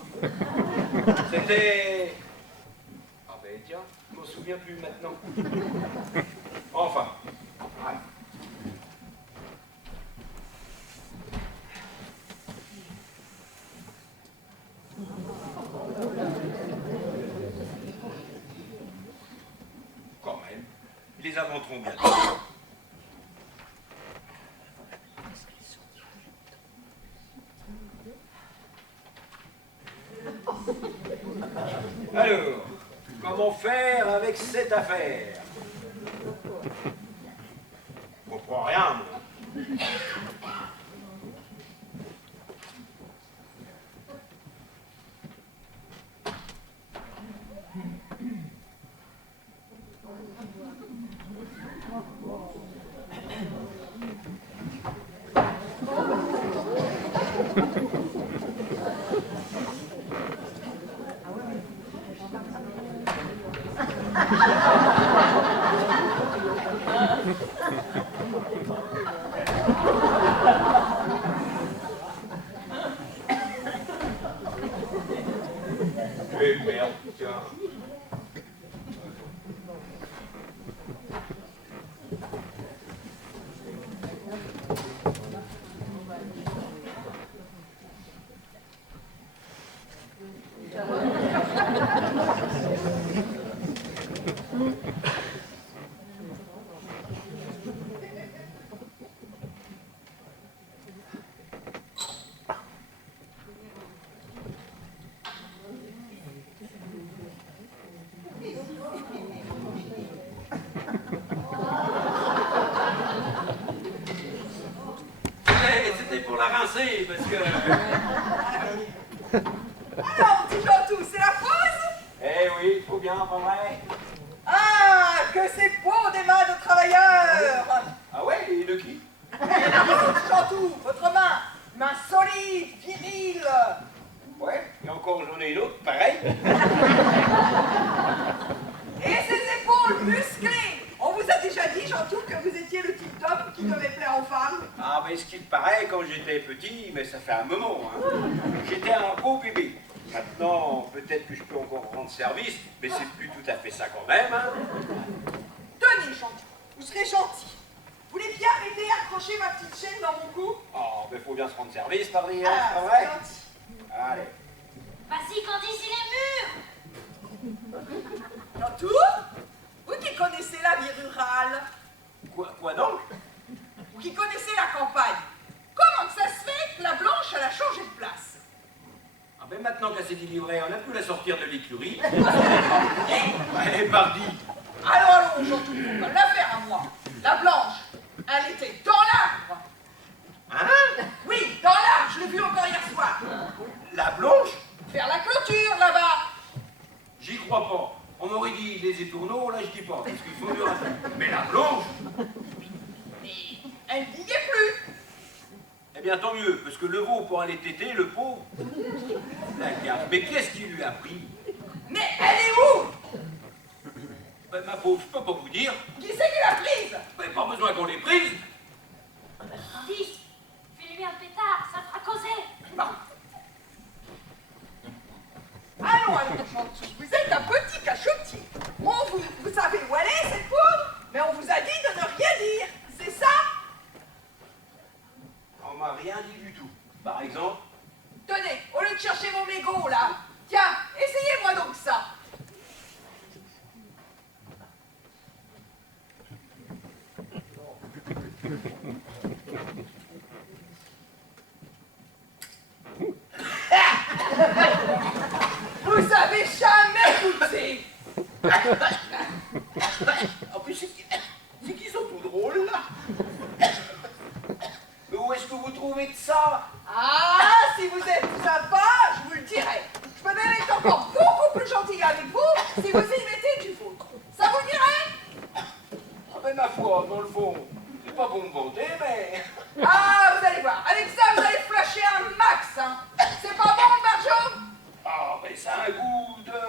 C'était... Ah ben tiens, je m'en souviens plus maintenant. Enfin. Ouais. Quand même, ils les inventeront bientôt. Alors, comment faire avec cette affaire? Je comprends rien, moi. vais le perdre, tiens. C'était pour la rincer, parce que... Alors, petit Jantou, c'est la pause? Eh oui, il faut bien, pas vrai? Ah, que c'est beau des mains de travailleurs! Ah ouais, et de qui? Et la vôtre, Jantou, votre main solide, virile! Ouais, et encore j'en ai une autre, pareil. Et ses épaules musclées! On vous a déjà dit, Jantou, que vous étiez le type d'homme qui devait plaire aux femmes? Ah, mais ce qu'il paraît, quand j'étais petit, mais ça fait un moment, hein, j'étais un beau bébé. Maintenant, peut-être que je peux encore rendre service, mais c'est plus tout à fait ça quand même, hein. Tenez, Jantou, vous serez gentil. Vous voulez bien m'aider à accrocher ma petite chaîne dans mon cou? Oh, mais faut bien se rendre service, pardi, hein, Ah, c'est pas c'est vrai? gentil. Allez. Vas-y, Candice, il est mûr. Jantou, vous qui connaissez la vie rurale, Quoi donc? vous qui connaissez la campagne, comment que ça se fait que la Blanche, elle a changé de place? Ah ben maintenant qu'elle s'est délivrée, on a pu la sortir de l'écurie. Eh, pardi. Allons, Jantou, faut pas la faire à moi. La Blanche, elle était dans l'arbre. Hein? Oui, dans l'arbre, je l'ai vue encore hier soir. La Blanche? Faire la clôture, là-bas. J'y crois pas. On m'aurait dit les étourneaux, là je dis pas, parce qu'il faut mieux faire. Mais la Blanche? Mais elle n'y est plus. Eh bien tant mieux, parce que le veau pour aller téter, le pauvre. La garde. Mais qu'est-ce qui lui a pris? Mais elle est où? Ben ma pauvre, je peux pas vous dire. Qui c'est qui l'a prise? Ben pas besoin qu'on l'ait prise. Candice, fais-lui un pétard, ça fera causer. Bon. Allons, Jantou, vous êtes un petit cachotier. Vous savez où elle est, cette poudre? Mais on vous a dit de ne rien dire. C'est ça? On m'a rien dit du tout. Par exemple? Tenez, au lieu de chercher mon mégot, là, tiens, essayez-moi donc ça. Vous avez jamais goûté. En plus, c'est qu'ils sont tout drôles, là. Mais où est-ce que vous trouvez de ça? Ah, si vous êtes sympa, je vous le dirai. Je peux même être encore beaucoup plus gentil avec vous si vous y mettez du vôtre. Ça vous dirait? Ah ben ma foi, dans le fond, c'est pas pour me vanter, mais... Ah, vous allez voir. Avec ça, vous allez flasher un max, hein. C'est pas bon, Marjo? Ah, mais ça a un goût de...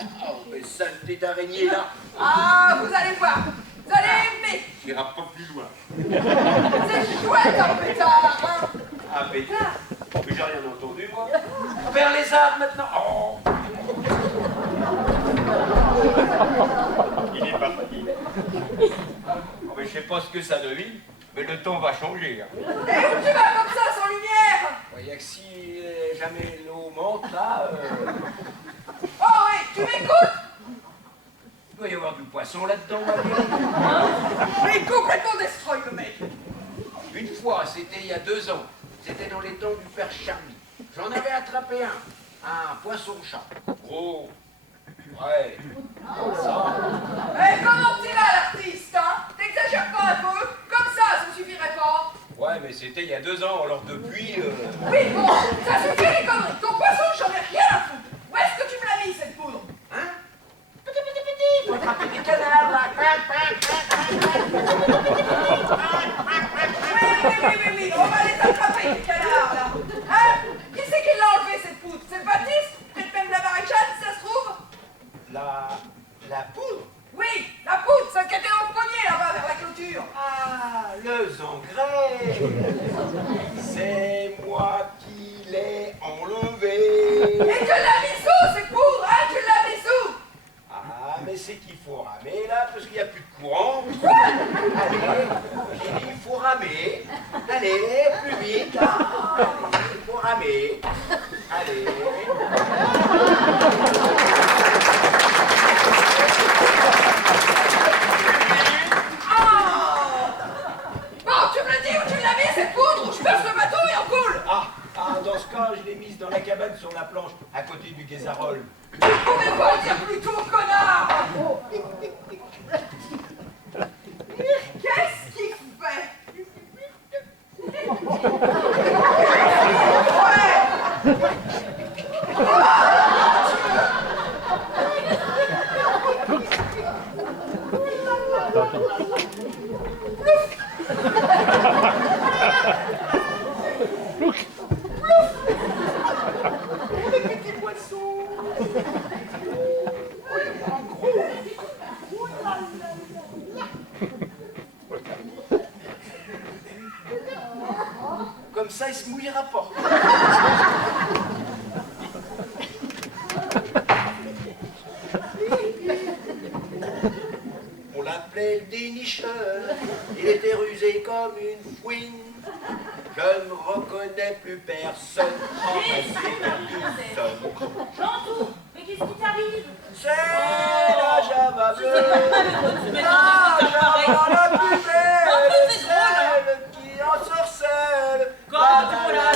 Oh, mais saleté d'araignée, là. Ah, vous allez voir. Vous allez aimer. J'irai pas plus loin. C'est chouette, un pétard, hein. Un pétard? Mais j'ai rien entendu, moi. Vers les arbres, maintenant. Oh. Il est parti. Oh, mais je sais pas ce que ça devine, mais le temps va changer. Hein. Et où tu vas comme ça, sans lumière? Il y a que si jamais l'eau monte, là... Oh, oui, tu m'écoutes? Il doit y avoir du poisson là-dedans, ma vieille. Mais complètement destroy, le mec. Une fois, c'était il y a 2 ans. C'était dans les temps du père Charmy. J'en avais attrapé un poisson-chat. Gros. Ouais. Eh, comment tu vas, l'artiste, hein? T'exagères pas un peu? Comme ça suffirait pas. Ouais, mais c'était il y a 2 ans, alors depuis... Oui, bon, ça suffit les conneries. Ton poisson, j'en ai rien à foutre. Où est-ce que tu me l'as mis, cette poudre? Hein? Faut attraper des canards, là. Oui, on va les attraper, les canards, là. Hein? Qui c'est qui l'a enlevé, cette poudre? C'est Baptiste? Peut-être même la maréchale, si ça se trouve? La poudre? Oui, la poudre, celle qui était dans le poignet, là-bas, vers la clôture. Ah, le zangret. C'est moi qui l'ai enlevé. Et que la miso, c'est les gars. Pour ramer. Allez. Bon, tu me le dis où tu l'as mis cette poudre, ou je perce le bateau et on coule. Dans ce cas, je l'ai mise dans la cabane sur la planche, à côté du Guézarol. Tu pouvais pas le dire plus tôt, connard. Qu'est-ce qu'il fait? Comme ça, il se mouillera pas. On l'appelait le dénicheur, il était rusé comme une fouine. Je ne reconnais plus personne, Jean-Tout, mais qu'est-ce qui t'arrive? c'est la Java bleue, la Java la plus belle, celle qui ensorcelle. Quand on la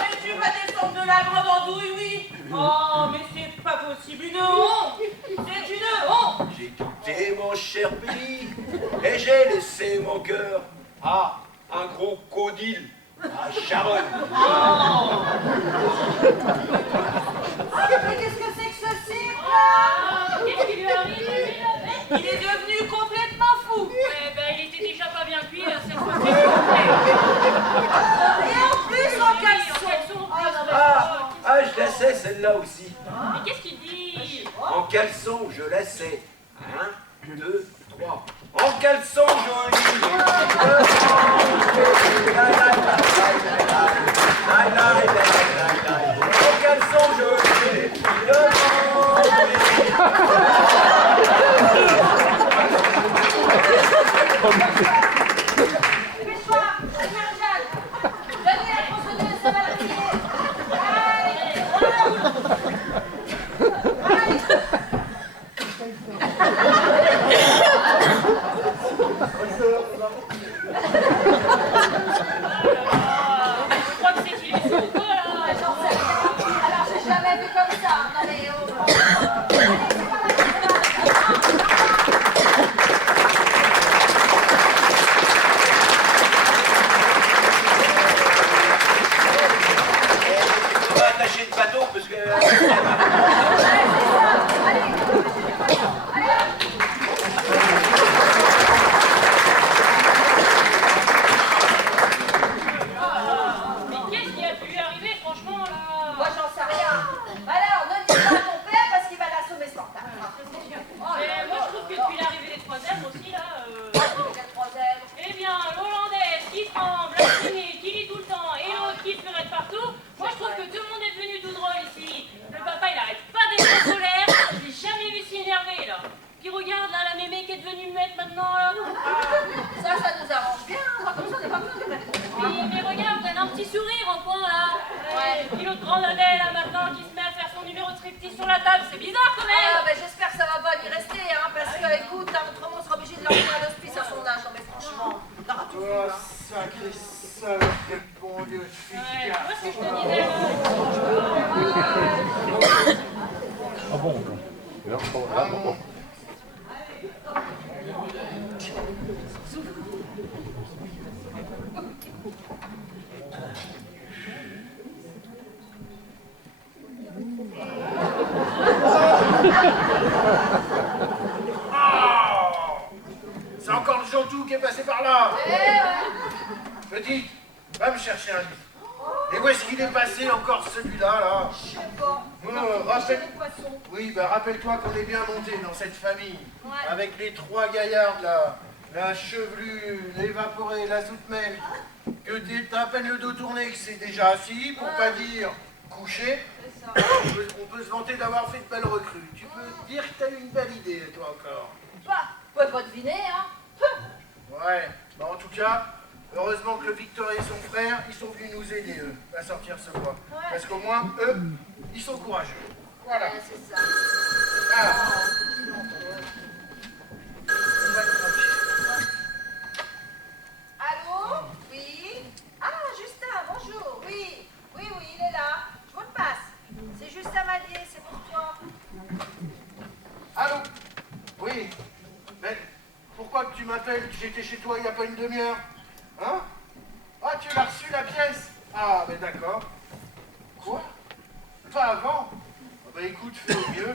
Mais tu vas descendre de la grande andouille, oui. Oh, mais c'est pas possible, une honte. C'est une honte. J'ai quitté mon cher pays et j'ai laissé mon cœur à un gros codil à Charonne. Mais qu'est-ce que c'est que ce cirque là? Qu'est-ce qui lui arrive, lui, la bête? Il est devenu complètement fou. Eh ben, il était déjà pas bien cuit, cette fois-ci. Et en plus en caleçon. Je la sais celle-là aussi. Mais qu'est-ce qu'il dit? En caleçon, je la sais. 1, 2, 3. En caleçon joli. En caleçon joli. Dépêche-toi, Marjane. Donnez la tronçonneuse, ça va la plier. Allez, Je crois que c'est qu'il est fou, quoi, là. j'en sais rien. Alors, j'ai jamais vu comme ça. Non mais On va attacher le bateau parce que... Mais qu'est-ce qui a pu lui arriver, franchement, là? moi, j'en sais rien. Alors, ne dis pas à ton père parce qu'il va l'assommer ce temps. Mais moi, je trouve que depuis l'arrivée des troisièmes aussi, là... Quel troisième? Eh bien, l'Hollandaise qui tremble, la Chine qui lit tout le temps, et l'autre qui fleurette partout, moi je trouve que tout le monde est devenu tout drôle ici. Le papa il arrête pas d'être en colère, je l'ai jamais vu si énervé là. Puis regarde là, la mémé qui est devenue muette maintenant là. Ça nous arrange bien. Moi, comme ça, on n'est pas besoin de mettre. Oui, mais regarde, elle a un petit sourire en coin là. Ouais. Puis l'autre grande Adèle là maintenant qui se met à faire son numéro de striptease sur la table, c'est bizarre quand même. Ah, ben, j'espère que ça va pas y rester, hein, parce que, écoute, autrement, on sera obligé de l'emmener à l'hospice à son âge. Non, mais franchement, t'auras tout vu, Oh, hein. sacré salope, quel bon Dieu de fils. Ouais, tu vois ce que je te disais là. C'est encore le Jean-Tout qui est passé par là. Petite, va me chercher un livre. Et où est-ce qu'il est passé encore celui-là, là? Je sais pas. Rappelle... Les poissons. Oui, bah rappelle-toi qu'on est bien monté dans cette famille. Ouais. Avec les trois gaillards, là. La chevelue, l'évaporée, la zoutmel. que t'as à peine le dos tourné, que c'est déjà assis, pour pas dire couché. C'est ça. On peut se vanter d'avoir fait de belles recrues. Tu peux dire que t'as eu une belle idée, toi encore. Bah, vous pouvez pas deviner, hein. Ouais, bah en tout cas, heureusement que Victor et son frère, ils sont venus nous aider, eux, à sortir ce bois. Ouais. Parce qu'au moins, eux, ils sont courageux. Voilà. Ouais, c'est ça. Ah. Oh, On va être tranquille. allô? Oui? Ah, Justin, bonjour. Oui, oui, il est là. Je vous le passe. C'est Justin Madier, c'est pour toi. Allô? Oui. Mais pourquoi que tu m'appelles? J'étais chez toi il n'y a pas une demi-heure. Hein? Ah, tu l'as reçu la pièce? Ah, ben d'accord. Quoi? Pas avant? Ah, bah écoute, fais au mieux.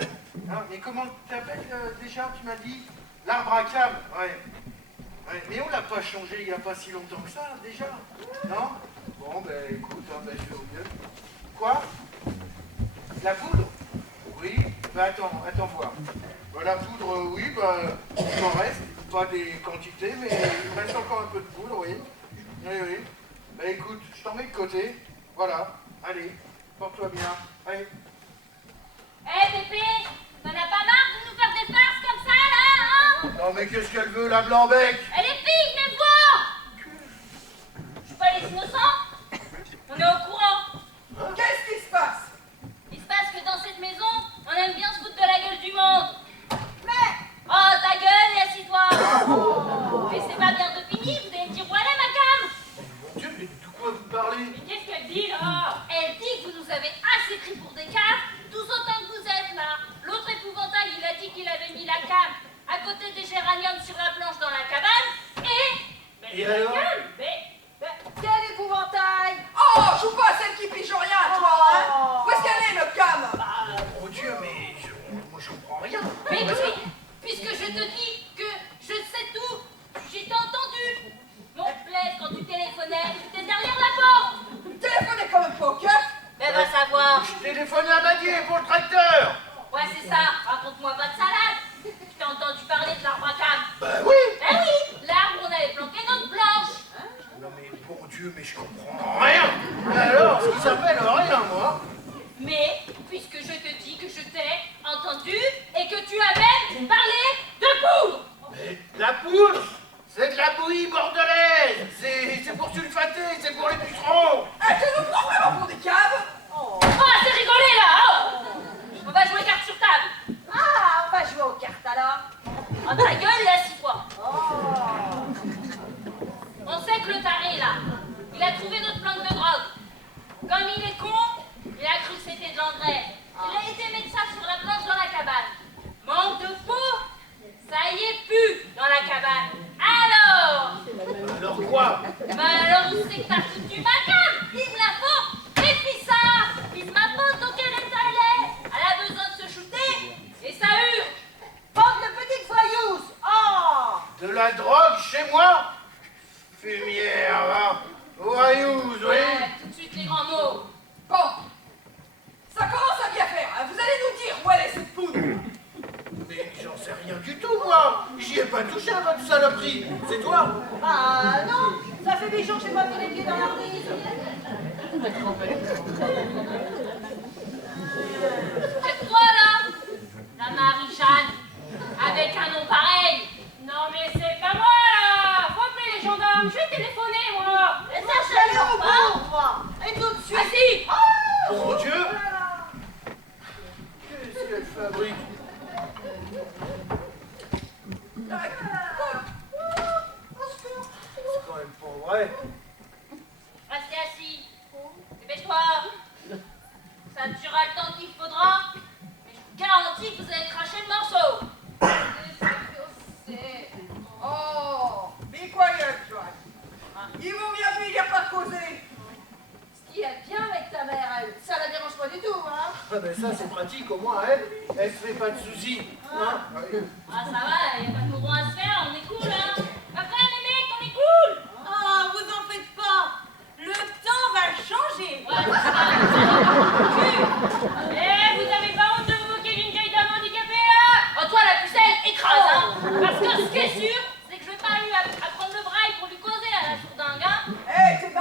Hein, mais comment t'appelles déjà? Tu m'as dit? L'arbre à câble. Ouais. Ouais. Mais on l'a pas changé il n'y a pas si longtemps que ça, déjà. Non? Bon, ben écoute, hein, ben, je fais au mieux. Quoi? La poudre? Oui. Ben attends voir. Ben, la poudre, oui, ben, il m'en reste. Pas des quantités, mais il me reste encore un peu de poudre, oui. Oui. Ben écoute, je t'en mets de côté. Voilà. Allez, porte-toi bien. Allez. Pépé, t'en as pas marre de nous faire des farces comme ça, là, hein? Non, mais qu'est-ce qu'elle veut, la blanc-bec? Elle est fille, venez voir! Je suis pas les innocents? On est au courant. Qu'est-ce qui se passe? Il se passe que dans cette maison, on aime bien se foutre de la gueule du monde. Mais, Oh, ta gueule et assis-toi! Mais c'est pas bien de fini, vous allez me dire voilà ma cam! Mon Dieu, mais de quoi vous parlez? Mais qu'est-ce qu'elle dit là? Elle dit que vous nous avez assez pris pour des caves, tous autant que vous êtes là. L'autre épouvantail, il a dit qu'il avait mis la cam à côté des géraniums sur la planche dans la cabane, et... Et alors? Mais quel épouvantail! Oh, joue pas à celle qui pige rien, toi, hein? Où est-ce qu'elle est, notre cam? Mon Dieu, mais moi je comprends rien. Mais puisque je te dis que je sais tout, j'ai entendu. Mon plaise, quand tu téléphonais, tu étais derrière la porte. Téléphonez quand même pas au keuf. Mais va savoir. Je téléphone à Madier pour le tracteur. Ouais, c'est ça. Raconte-moi pas de salade. Je t'ai entendu parler de l'arbre à cam. Bah oui. Eh oui, l'arbre où on avait planqué notre planche. Non mais bon Dieu, mais je comprends rien. Alors, ce qui s'appelle rien, moi. Mais puisque je te dis que je t'ai entendu et que tu as même parlé de poudre. Mais la poudre, c'est de la bouillie bordelaise. C'est pour sulfater, c'est pour les pucerons. Eh, tu nous prends vraiment pour des caves? Oh, c'est rigolé là. Oh. On va jouer carte sur table. Ah, on va jouer aux cartes alors. Oh, ta gueule et assis-toi. Oh. On sait que le taré là, il a trouvé notre planque de drogue. Comme il est con, il a cru que c'était de l'engrais. Il a été mettre ça sur la planche dans la cabane. Manque de peau, ça y est plus dans la cabane. Alors quoi? Bah alors où c'est que t'as foutu ma cam? Il me la faut. Et puis ça, il ma faute dans quel état elle est. Elle a besoin de se shooter et ça hurle. Bande de petites voyous! Oh! De la drogue chez moi? Fumière, va. Voyous, oui. Ouais, tout de suite les grands mots. Bon, ça commence à bien faire, hein. Vous allez nous dire où elle est cette poudre? Mais j'en sais rien du tout, moi. J'y ai pas touché à votre saloperie. C'est toi? Bah non! Ça fait des jours que j'ai pas mis les pieds dans l'artiste. C'est toi là, la Marie-Jeanne, avec un nom pareil. non mais c'est pas moi là! Faut appeler les gendarmes, je vais téléphoner moi! Et ça, je Allez au pas. bout, moi! Et tout de suite! Assis. Mon Dieu. Qu'est-ce qu'elle fabrique? C'est quand même pas vrai. Restez assis. Dépêche-toi. Ça durera le temps qu'il faudra. Mais je vous garantis que vous allez cracher le morceau. Oh, be quiet, Joanne. Ils vont bien finir par causer. Ce qui est bien avec ta mère, elle, ça la dérange pas du tout, hein? Ah ben ça c'est pratique, au moins elle se fait pas de soucis. Hein? Oui. Ah ça va, il n'y a pas de mouvement à se faire, on est cool hein. Après les mecs, on est cool. Oh, vous en faites pas. Le temps va changer. Ouais, c'est ça. Eh, vous avez pas honte de vous moquer d'une vieille dame handicapée là? Oh toi la pucelle, écrase hein. Parce que ce qui est sûr, c'est que je vais pas lui à prendre le braille pour lui causer à la sourdingue hein. Eh, c'est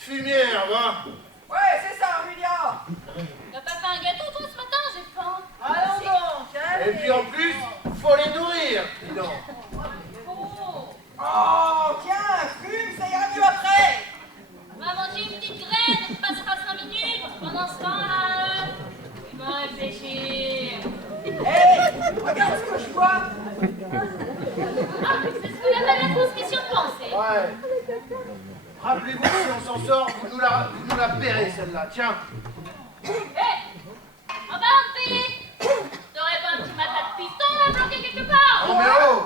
fumière, va. Ouais, c'est ça, Amelia. T'as pas fait un gâteau, toi, ce matin? J'ai faim. Allons donc, allez. Et puis en plus, faut les nourrir, dis donc. Oh. Oh, tiens, fume, ça ira mieux après. On va manger une petite graine, on passera 5 minutes. Pendant ce temps-là, je vais réfléchir. Hé, regarde ce que je vois. Ah, c'est ce qu'on appelle la transmission de pensée. Ouais. Rappelez-vous, si on s'en sort, vous nous la paierez, celle-là. Tiens. Hé, on va en payer. T'aurais pas un petit matas de piston à bloquer quelque part? Oh, mais oh!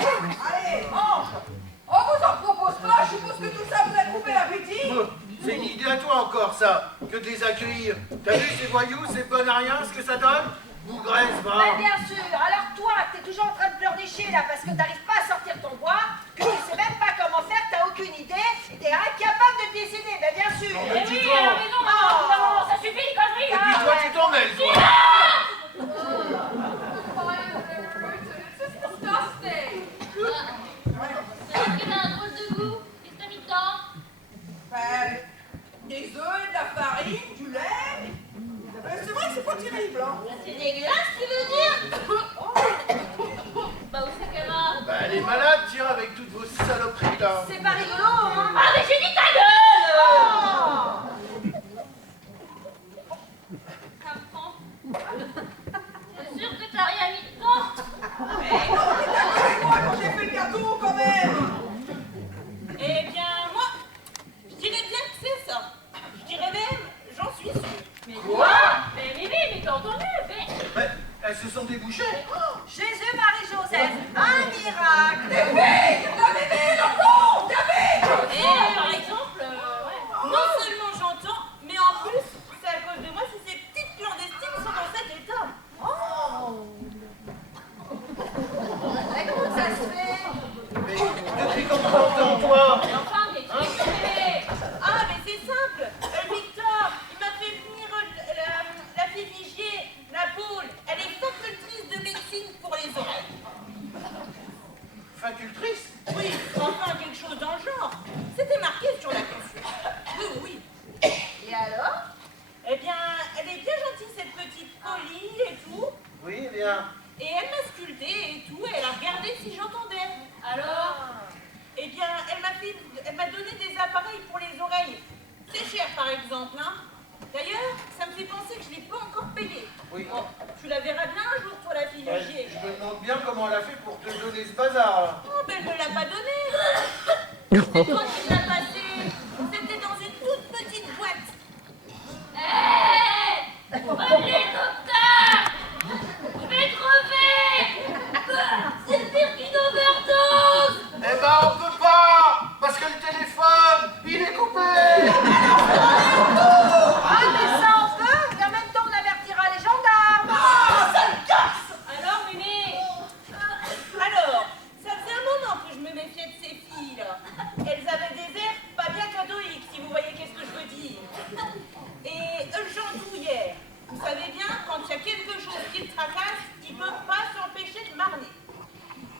Allez, mange. On vous en propose pas, je suppose que tout ça vous a coupé l'appétit. C'est une idée à toi encore, ça, que de les accueillir. T'as vu ces voyous, ces bonnes à rien, ce que ça donne? Bougresse, va. Mais bien sûr, alors toi, t'es toujours en train de pleurnicher là parce que t'arrives pas à sortir ton bois, que tu sais même pas comment faire, t'as aucune idée, et t'es incapable de te décider, mais bien sûr. Non, mais Eh oui, dis-toi. elle a raison, maman. Non, ça suffit les conneries, Et hein. puis toi, tu t'en mêles, toi. C'est vrai qu'il a un drôle de goût. Qu'est-ce que t'as mis dedans? Ben, des œufs, de la farine, du lait. C'est vrai que c'est pas terrible, hein. C'est dégueulasse, tu veux dire? Bah, où c'est qu'elle va? Bah, elle est malade, tiens, avec toutes vos saloperies, là. C'est pas rigolo, hein. Ah, mais j'ai dit ta gueule! Ça me prend. T'es sûr que t'as rien mis dedans? Mais non, t'es d'accord avec moi quand j'ai fait le gâteau, quand même. Eh bien, moi, je dirais bien que c'est ça. Je dirais même, j'en suis sûre. Mais Quoi? Mais Mimi, mais t'as entendu? Mais... Mais elles se sont débouchées. Jésus, Marie, Joseph, un miracle. Bébé, la bébé, l'enfant, David. Et par exemple, non seulement j'entends, mais en plus, c'est à cause de moi si ces petites clandestines sont dans cet état. Mais comment ça se fait? Mais depuis quand t'entends, toi? Mais enfin, mais tu es bébé. Ah, mais c'est simple. Victor, il m'a fait venir la fille Vigier, la poule. Elle est facultrice de médecine pour les oreilles. Facultrice? Oui, enfin quelque chose dans le genre. C'était marqué sur la coiffure. Oui, oui. Et alors? Eh bien, elle est bien gentille, cette petite Polly et tout. Oui, eh bien. Et elle m'a sculpté et tout, et elle a regardé si j'entendais. Alors? Eh bien, elle m'a donné des appareils pour les oreilles. C'est cher, par exemple, hein. D'ailleurs, ça me fait penser que je ne l'ai pas encore payé. Oui. Oh, tu la verras bien un jour, toi, la fille Ouais, Vigier. je me demande bien comment elle a fait pour te donner ce bazar, là. Oh, ben elle ne l'a pas donné. C'est toi qui me l'as passé. C'était dans une toute petite boîte. Hé! Un hélicoptère! Je vais crever! C'est pire qu'une overdose! Eh ben, on peut pas, parce que le téléphone, il est coupé. Ah, mais ça on peut, et en même temps on avertira les gendarmes. Alors, Mimi? Alors, ça faisait un moment que je me méfiais de ces filles-là. Elles avaient des airs pas bien catholiques, si vous voyez qu'est-ce que je veux dire. Et eux j'andouillais. Vous savez bien, quand il y a quelque chose qui te tracasse, il ne peut pas s'empêcher de marner.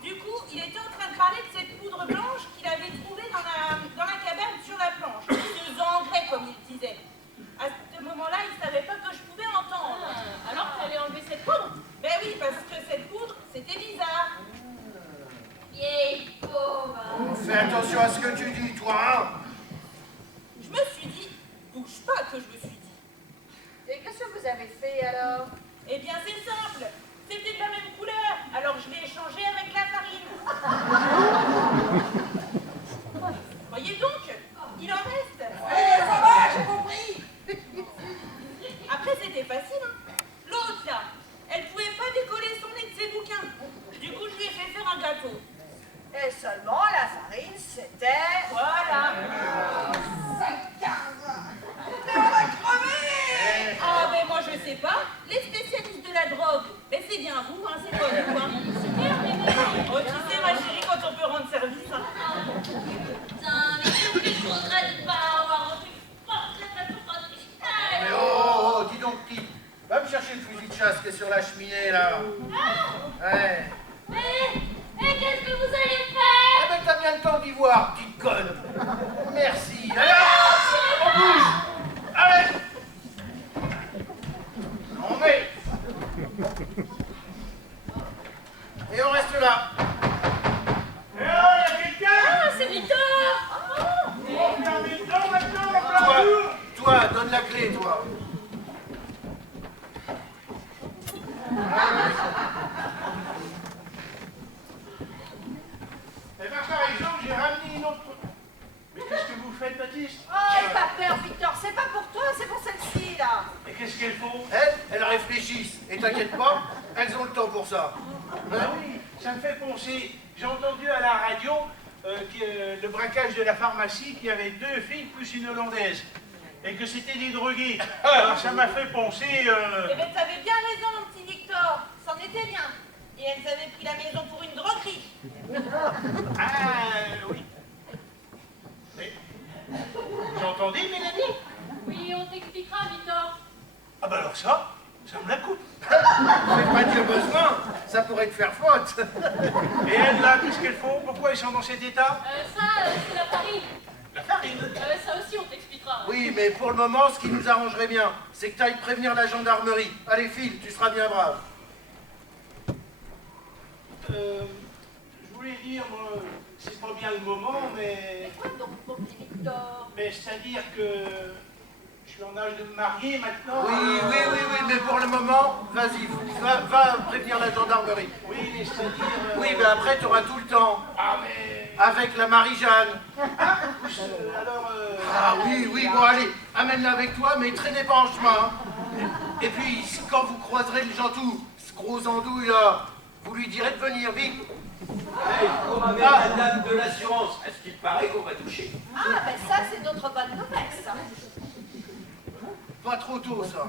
Du coup, il était en train de parler de cette poudre blanche qu'il avait trouvée dans la cabane sur la planche. Ce engrais, comme il disait. À ce moment-là, il ne savait pas que je pouvais entendre. Alors tu allais enlever cette poudre? Ben oui, parce que cette poudre, c'était bizarre. Vieille pauvre. Fais attention à ce que tu dis, toi, hein. Je me suis dit, bouge pas que je me suis dit. Et qu'est-ce que vous avez fait alors? Eh bien, c'est simple. C'était de la même couleur, alors je l'ai échangé avec la farine. Voyez donc, il en reste. Ouais, ça va, j'ai compris. Après, c'était facile, hein. L'autre, là, elle pouvait pas décoller son nez de ses bouquins. Du coup, je lui ai fait faire un gâteau. Et seulement la farine, c'était... Voilà. Mais on va crever. Ah, ben moi, je sais pas. Les spécialistes de la drogue, ben c'est bien vous, hein, c'est pas nous, hein. Oh, tu sais, ma chérie, quand on peut rendre service, hein. Putain, mais qu'est-ce que je regrette de pas avoir rendu forte la souffrance du Mais chien. oh, dis donc, petit. Va me chercher le fusil de chasse qui est sur la cheminée, là. Ouais. Mais qu'est-ce que vous allez faire? Eh ben, voir, petite conne. Merci. Allez, on bouge. Allez. On met. Et on reste là. Eh oh, y'a quelqu'un? Ah, c'est Victor! On ferme les dents maintenant, en plein jour. Toi, donne la clé, toi. Eh ben, par exemple, j'ai ramené une autre... Mais qu'est-ce que vous faites, Baptiste? Oh, n'aie pas peur, Victor, c'est pas pour toi, c'est pour celle-ci, là. Et qu'est-ce qu'elles font? Elles réfléchissent. Et t'inquiète pas, elles ont le temps pour ça. Ah oui, ça me fait penser. J'ai entendu à la radio le braquage de la pharmacie, qu'il y avait 2 filles plus une Hollandaise. Et que c'était des drogués. Alors ça m'a fait penser... Eh bien, t'avais bien raison, mon petit Victor. C'en était bien. Et elles avaient pris la maison pour une droguerie. Ah, oui. Mais... J'ai entendu, Mélanie? Oui, on t'expliquera, Victor. Ah bah alors ça me la coupe. J'ai pas dire besoin, ça pourrait te faire faute. Et elles, là, qu'est-ce qu'elles font? Pourquoi elles sont dans cet état? C'est la farine. La farine. Ça aussi, on t'expliquera. Oui, mais pour le moment, ce qui nous arrangerait bien, c'est que tu ailles prévenir la gendarmerie. Allez, file, tu seras bien brave. Je voulais dire, moi, c'est pas bien le moment, mais... Mais quoi donc, mon petit Victor? Mais c'est-à-dire que... Je suis en âge de me marier maintenant. Oui, mais pour le moment, vas-y, va prévenir la gendarmerie. Oui, mais c'est-à-dire... Oui, mais après, tu auras tout le temps. Ah, mais... Avec la Marie-Jeanne. Ah, alors... Ah oui, bon, allez, amène-la avec toi, mais traînez pas en chemin. Hein. Et puis, quand vous croiserez le Gentou, ce gros andouille là, vous lui direz de venir, vite. Hey, pour avec la dame de l'assurance, est-ce qu'il paraît qu'on va toucher? Ah, ben ça, c'est notre bonne nouvelle, ça. Pas trop tôt, ça.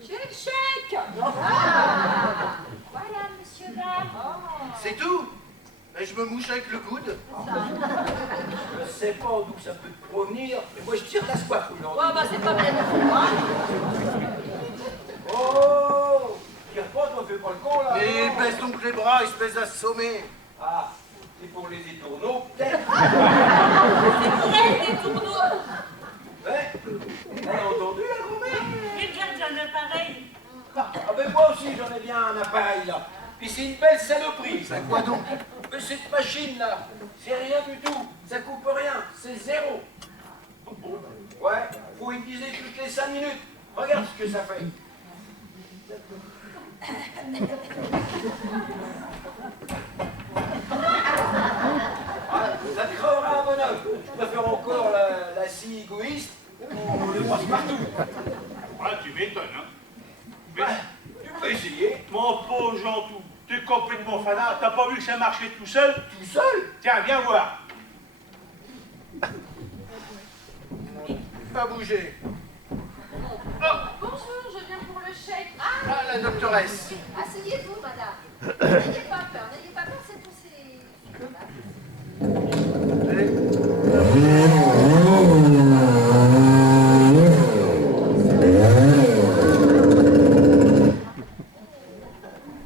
J'ai le chèque. Voilà, monsieur Barre. C'est tout? Et je me mouche avec le coude. Je sais pas d'où ça peut te provenir, mais moi je tire la soif aujourd'hui. Ouais, bah c'est pas bien du tout, hein. Oh! Tire pas, toi, fais pas le con là! Et baisse donc les bras, espèce d'assommé. Ah, c'est pour les étourneaux, peut-être? C'est des tourneaux. Ouais? Elle a entendu la grand-mère? J'ai déjà un appareil. Ah, ben moi aussi j'en ai bien un appareil là. Puis c'est une belle saloperie. Ça quoi donc? Mais cette machine là, c'est rien du tout. Ça coupe rien, c'est zéro. Ouais, faut utiliser toutes les 5 minutes. Regarde ce que ça fait. Ah, ça te crevera un bonhomme. Je préfère encore la scie égoïste ou le passe-partout. Ah, tu m'étonnes, hein. Mais... Ouais, tu peux essayer. Mon pauvre Gentou, t'es complètement fanat. T'as pas vu que ça marchait tout seul? Tout seul? Tiens, viens voir. Pas bouger. Bonjour, je viens pour le chèque. Ah, la doctoresse. Asseyez-vous, madame. N'ayez pas peur, c'est pour ces filles-là. Allez.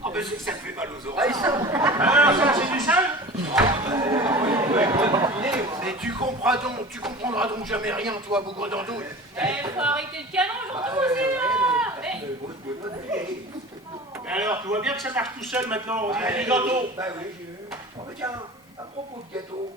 Ah ben c'est que ça te fait mal aux oreilles ça. Alors ça, c'est du sale? Mais tu comprendras donc jamais rien, toi, bougre d'andouille. Faut arrêter le canon, j'entends aussi, là. Mais alors, tu vois bien que ça marche tout seul maintenant, on dirait du gâteau. Bah oui, j'ai vu. Oh mais tiens, à propos de gâteau.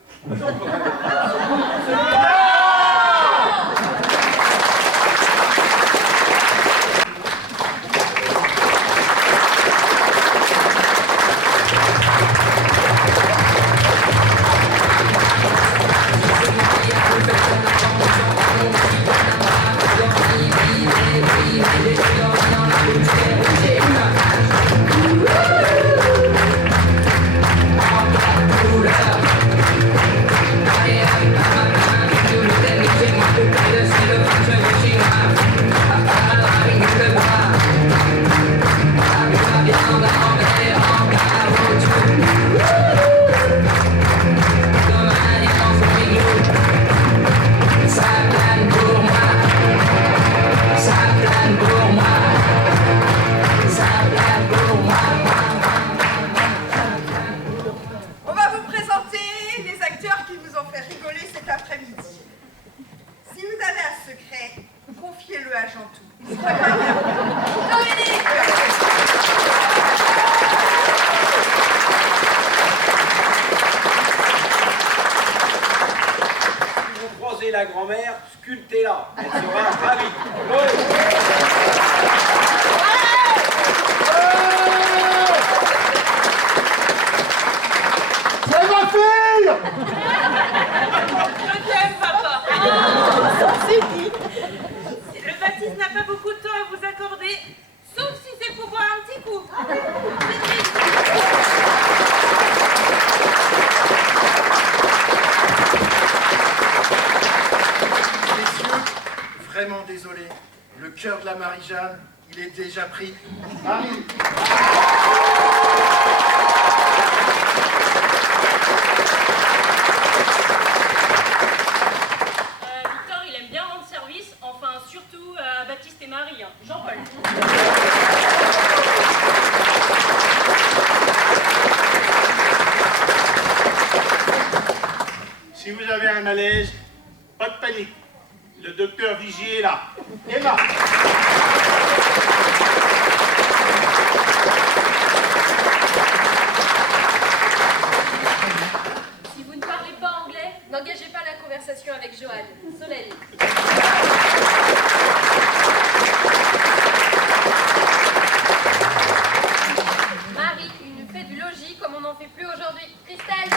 Yeah. la grand-mère, sculptez-la. Elle sera ravie. Go. C'est ma fille! Je t'aime, papa. Le baptiste n'a pas beaucoup de temps à vous accorder, sauf si c'est pour boire un petit coup. Messieurs, vraiment désolé. Le cœur de la Marie-Jeanne, il est déjà pris. Marie! Victor, il aime bien rendre service, enfin surtout à Baptiste et Marie, hein. Jean-Paul. Si vous avez un malaise, pas de panique. Le docteur Vigier est là. Emma. Si vous ne parlez pas anglais, n'engagez pas la conversation avec Joanne. Solène. Marie, une fée du logis comme on n'en fait plus aujourd'hui. Christelle.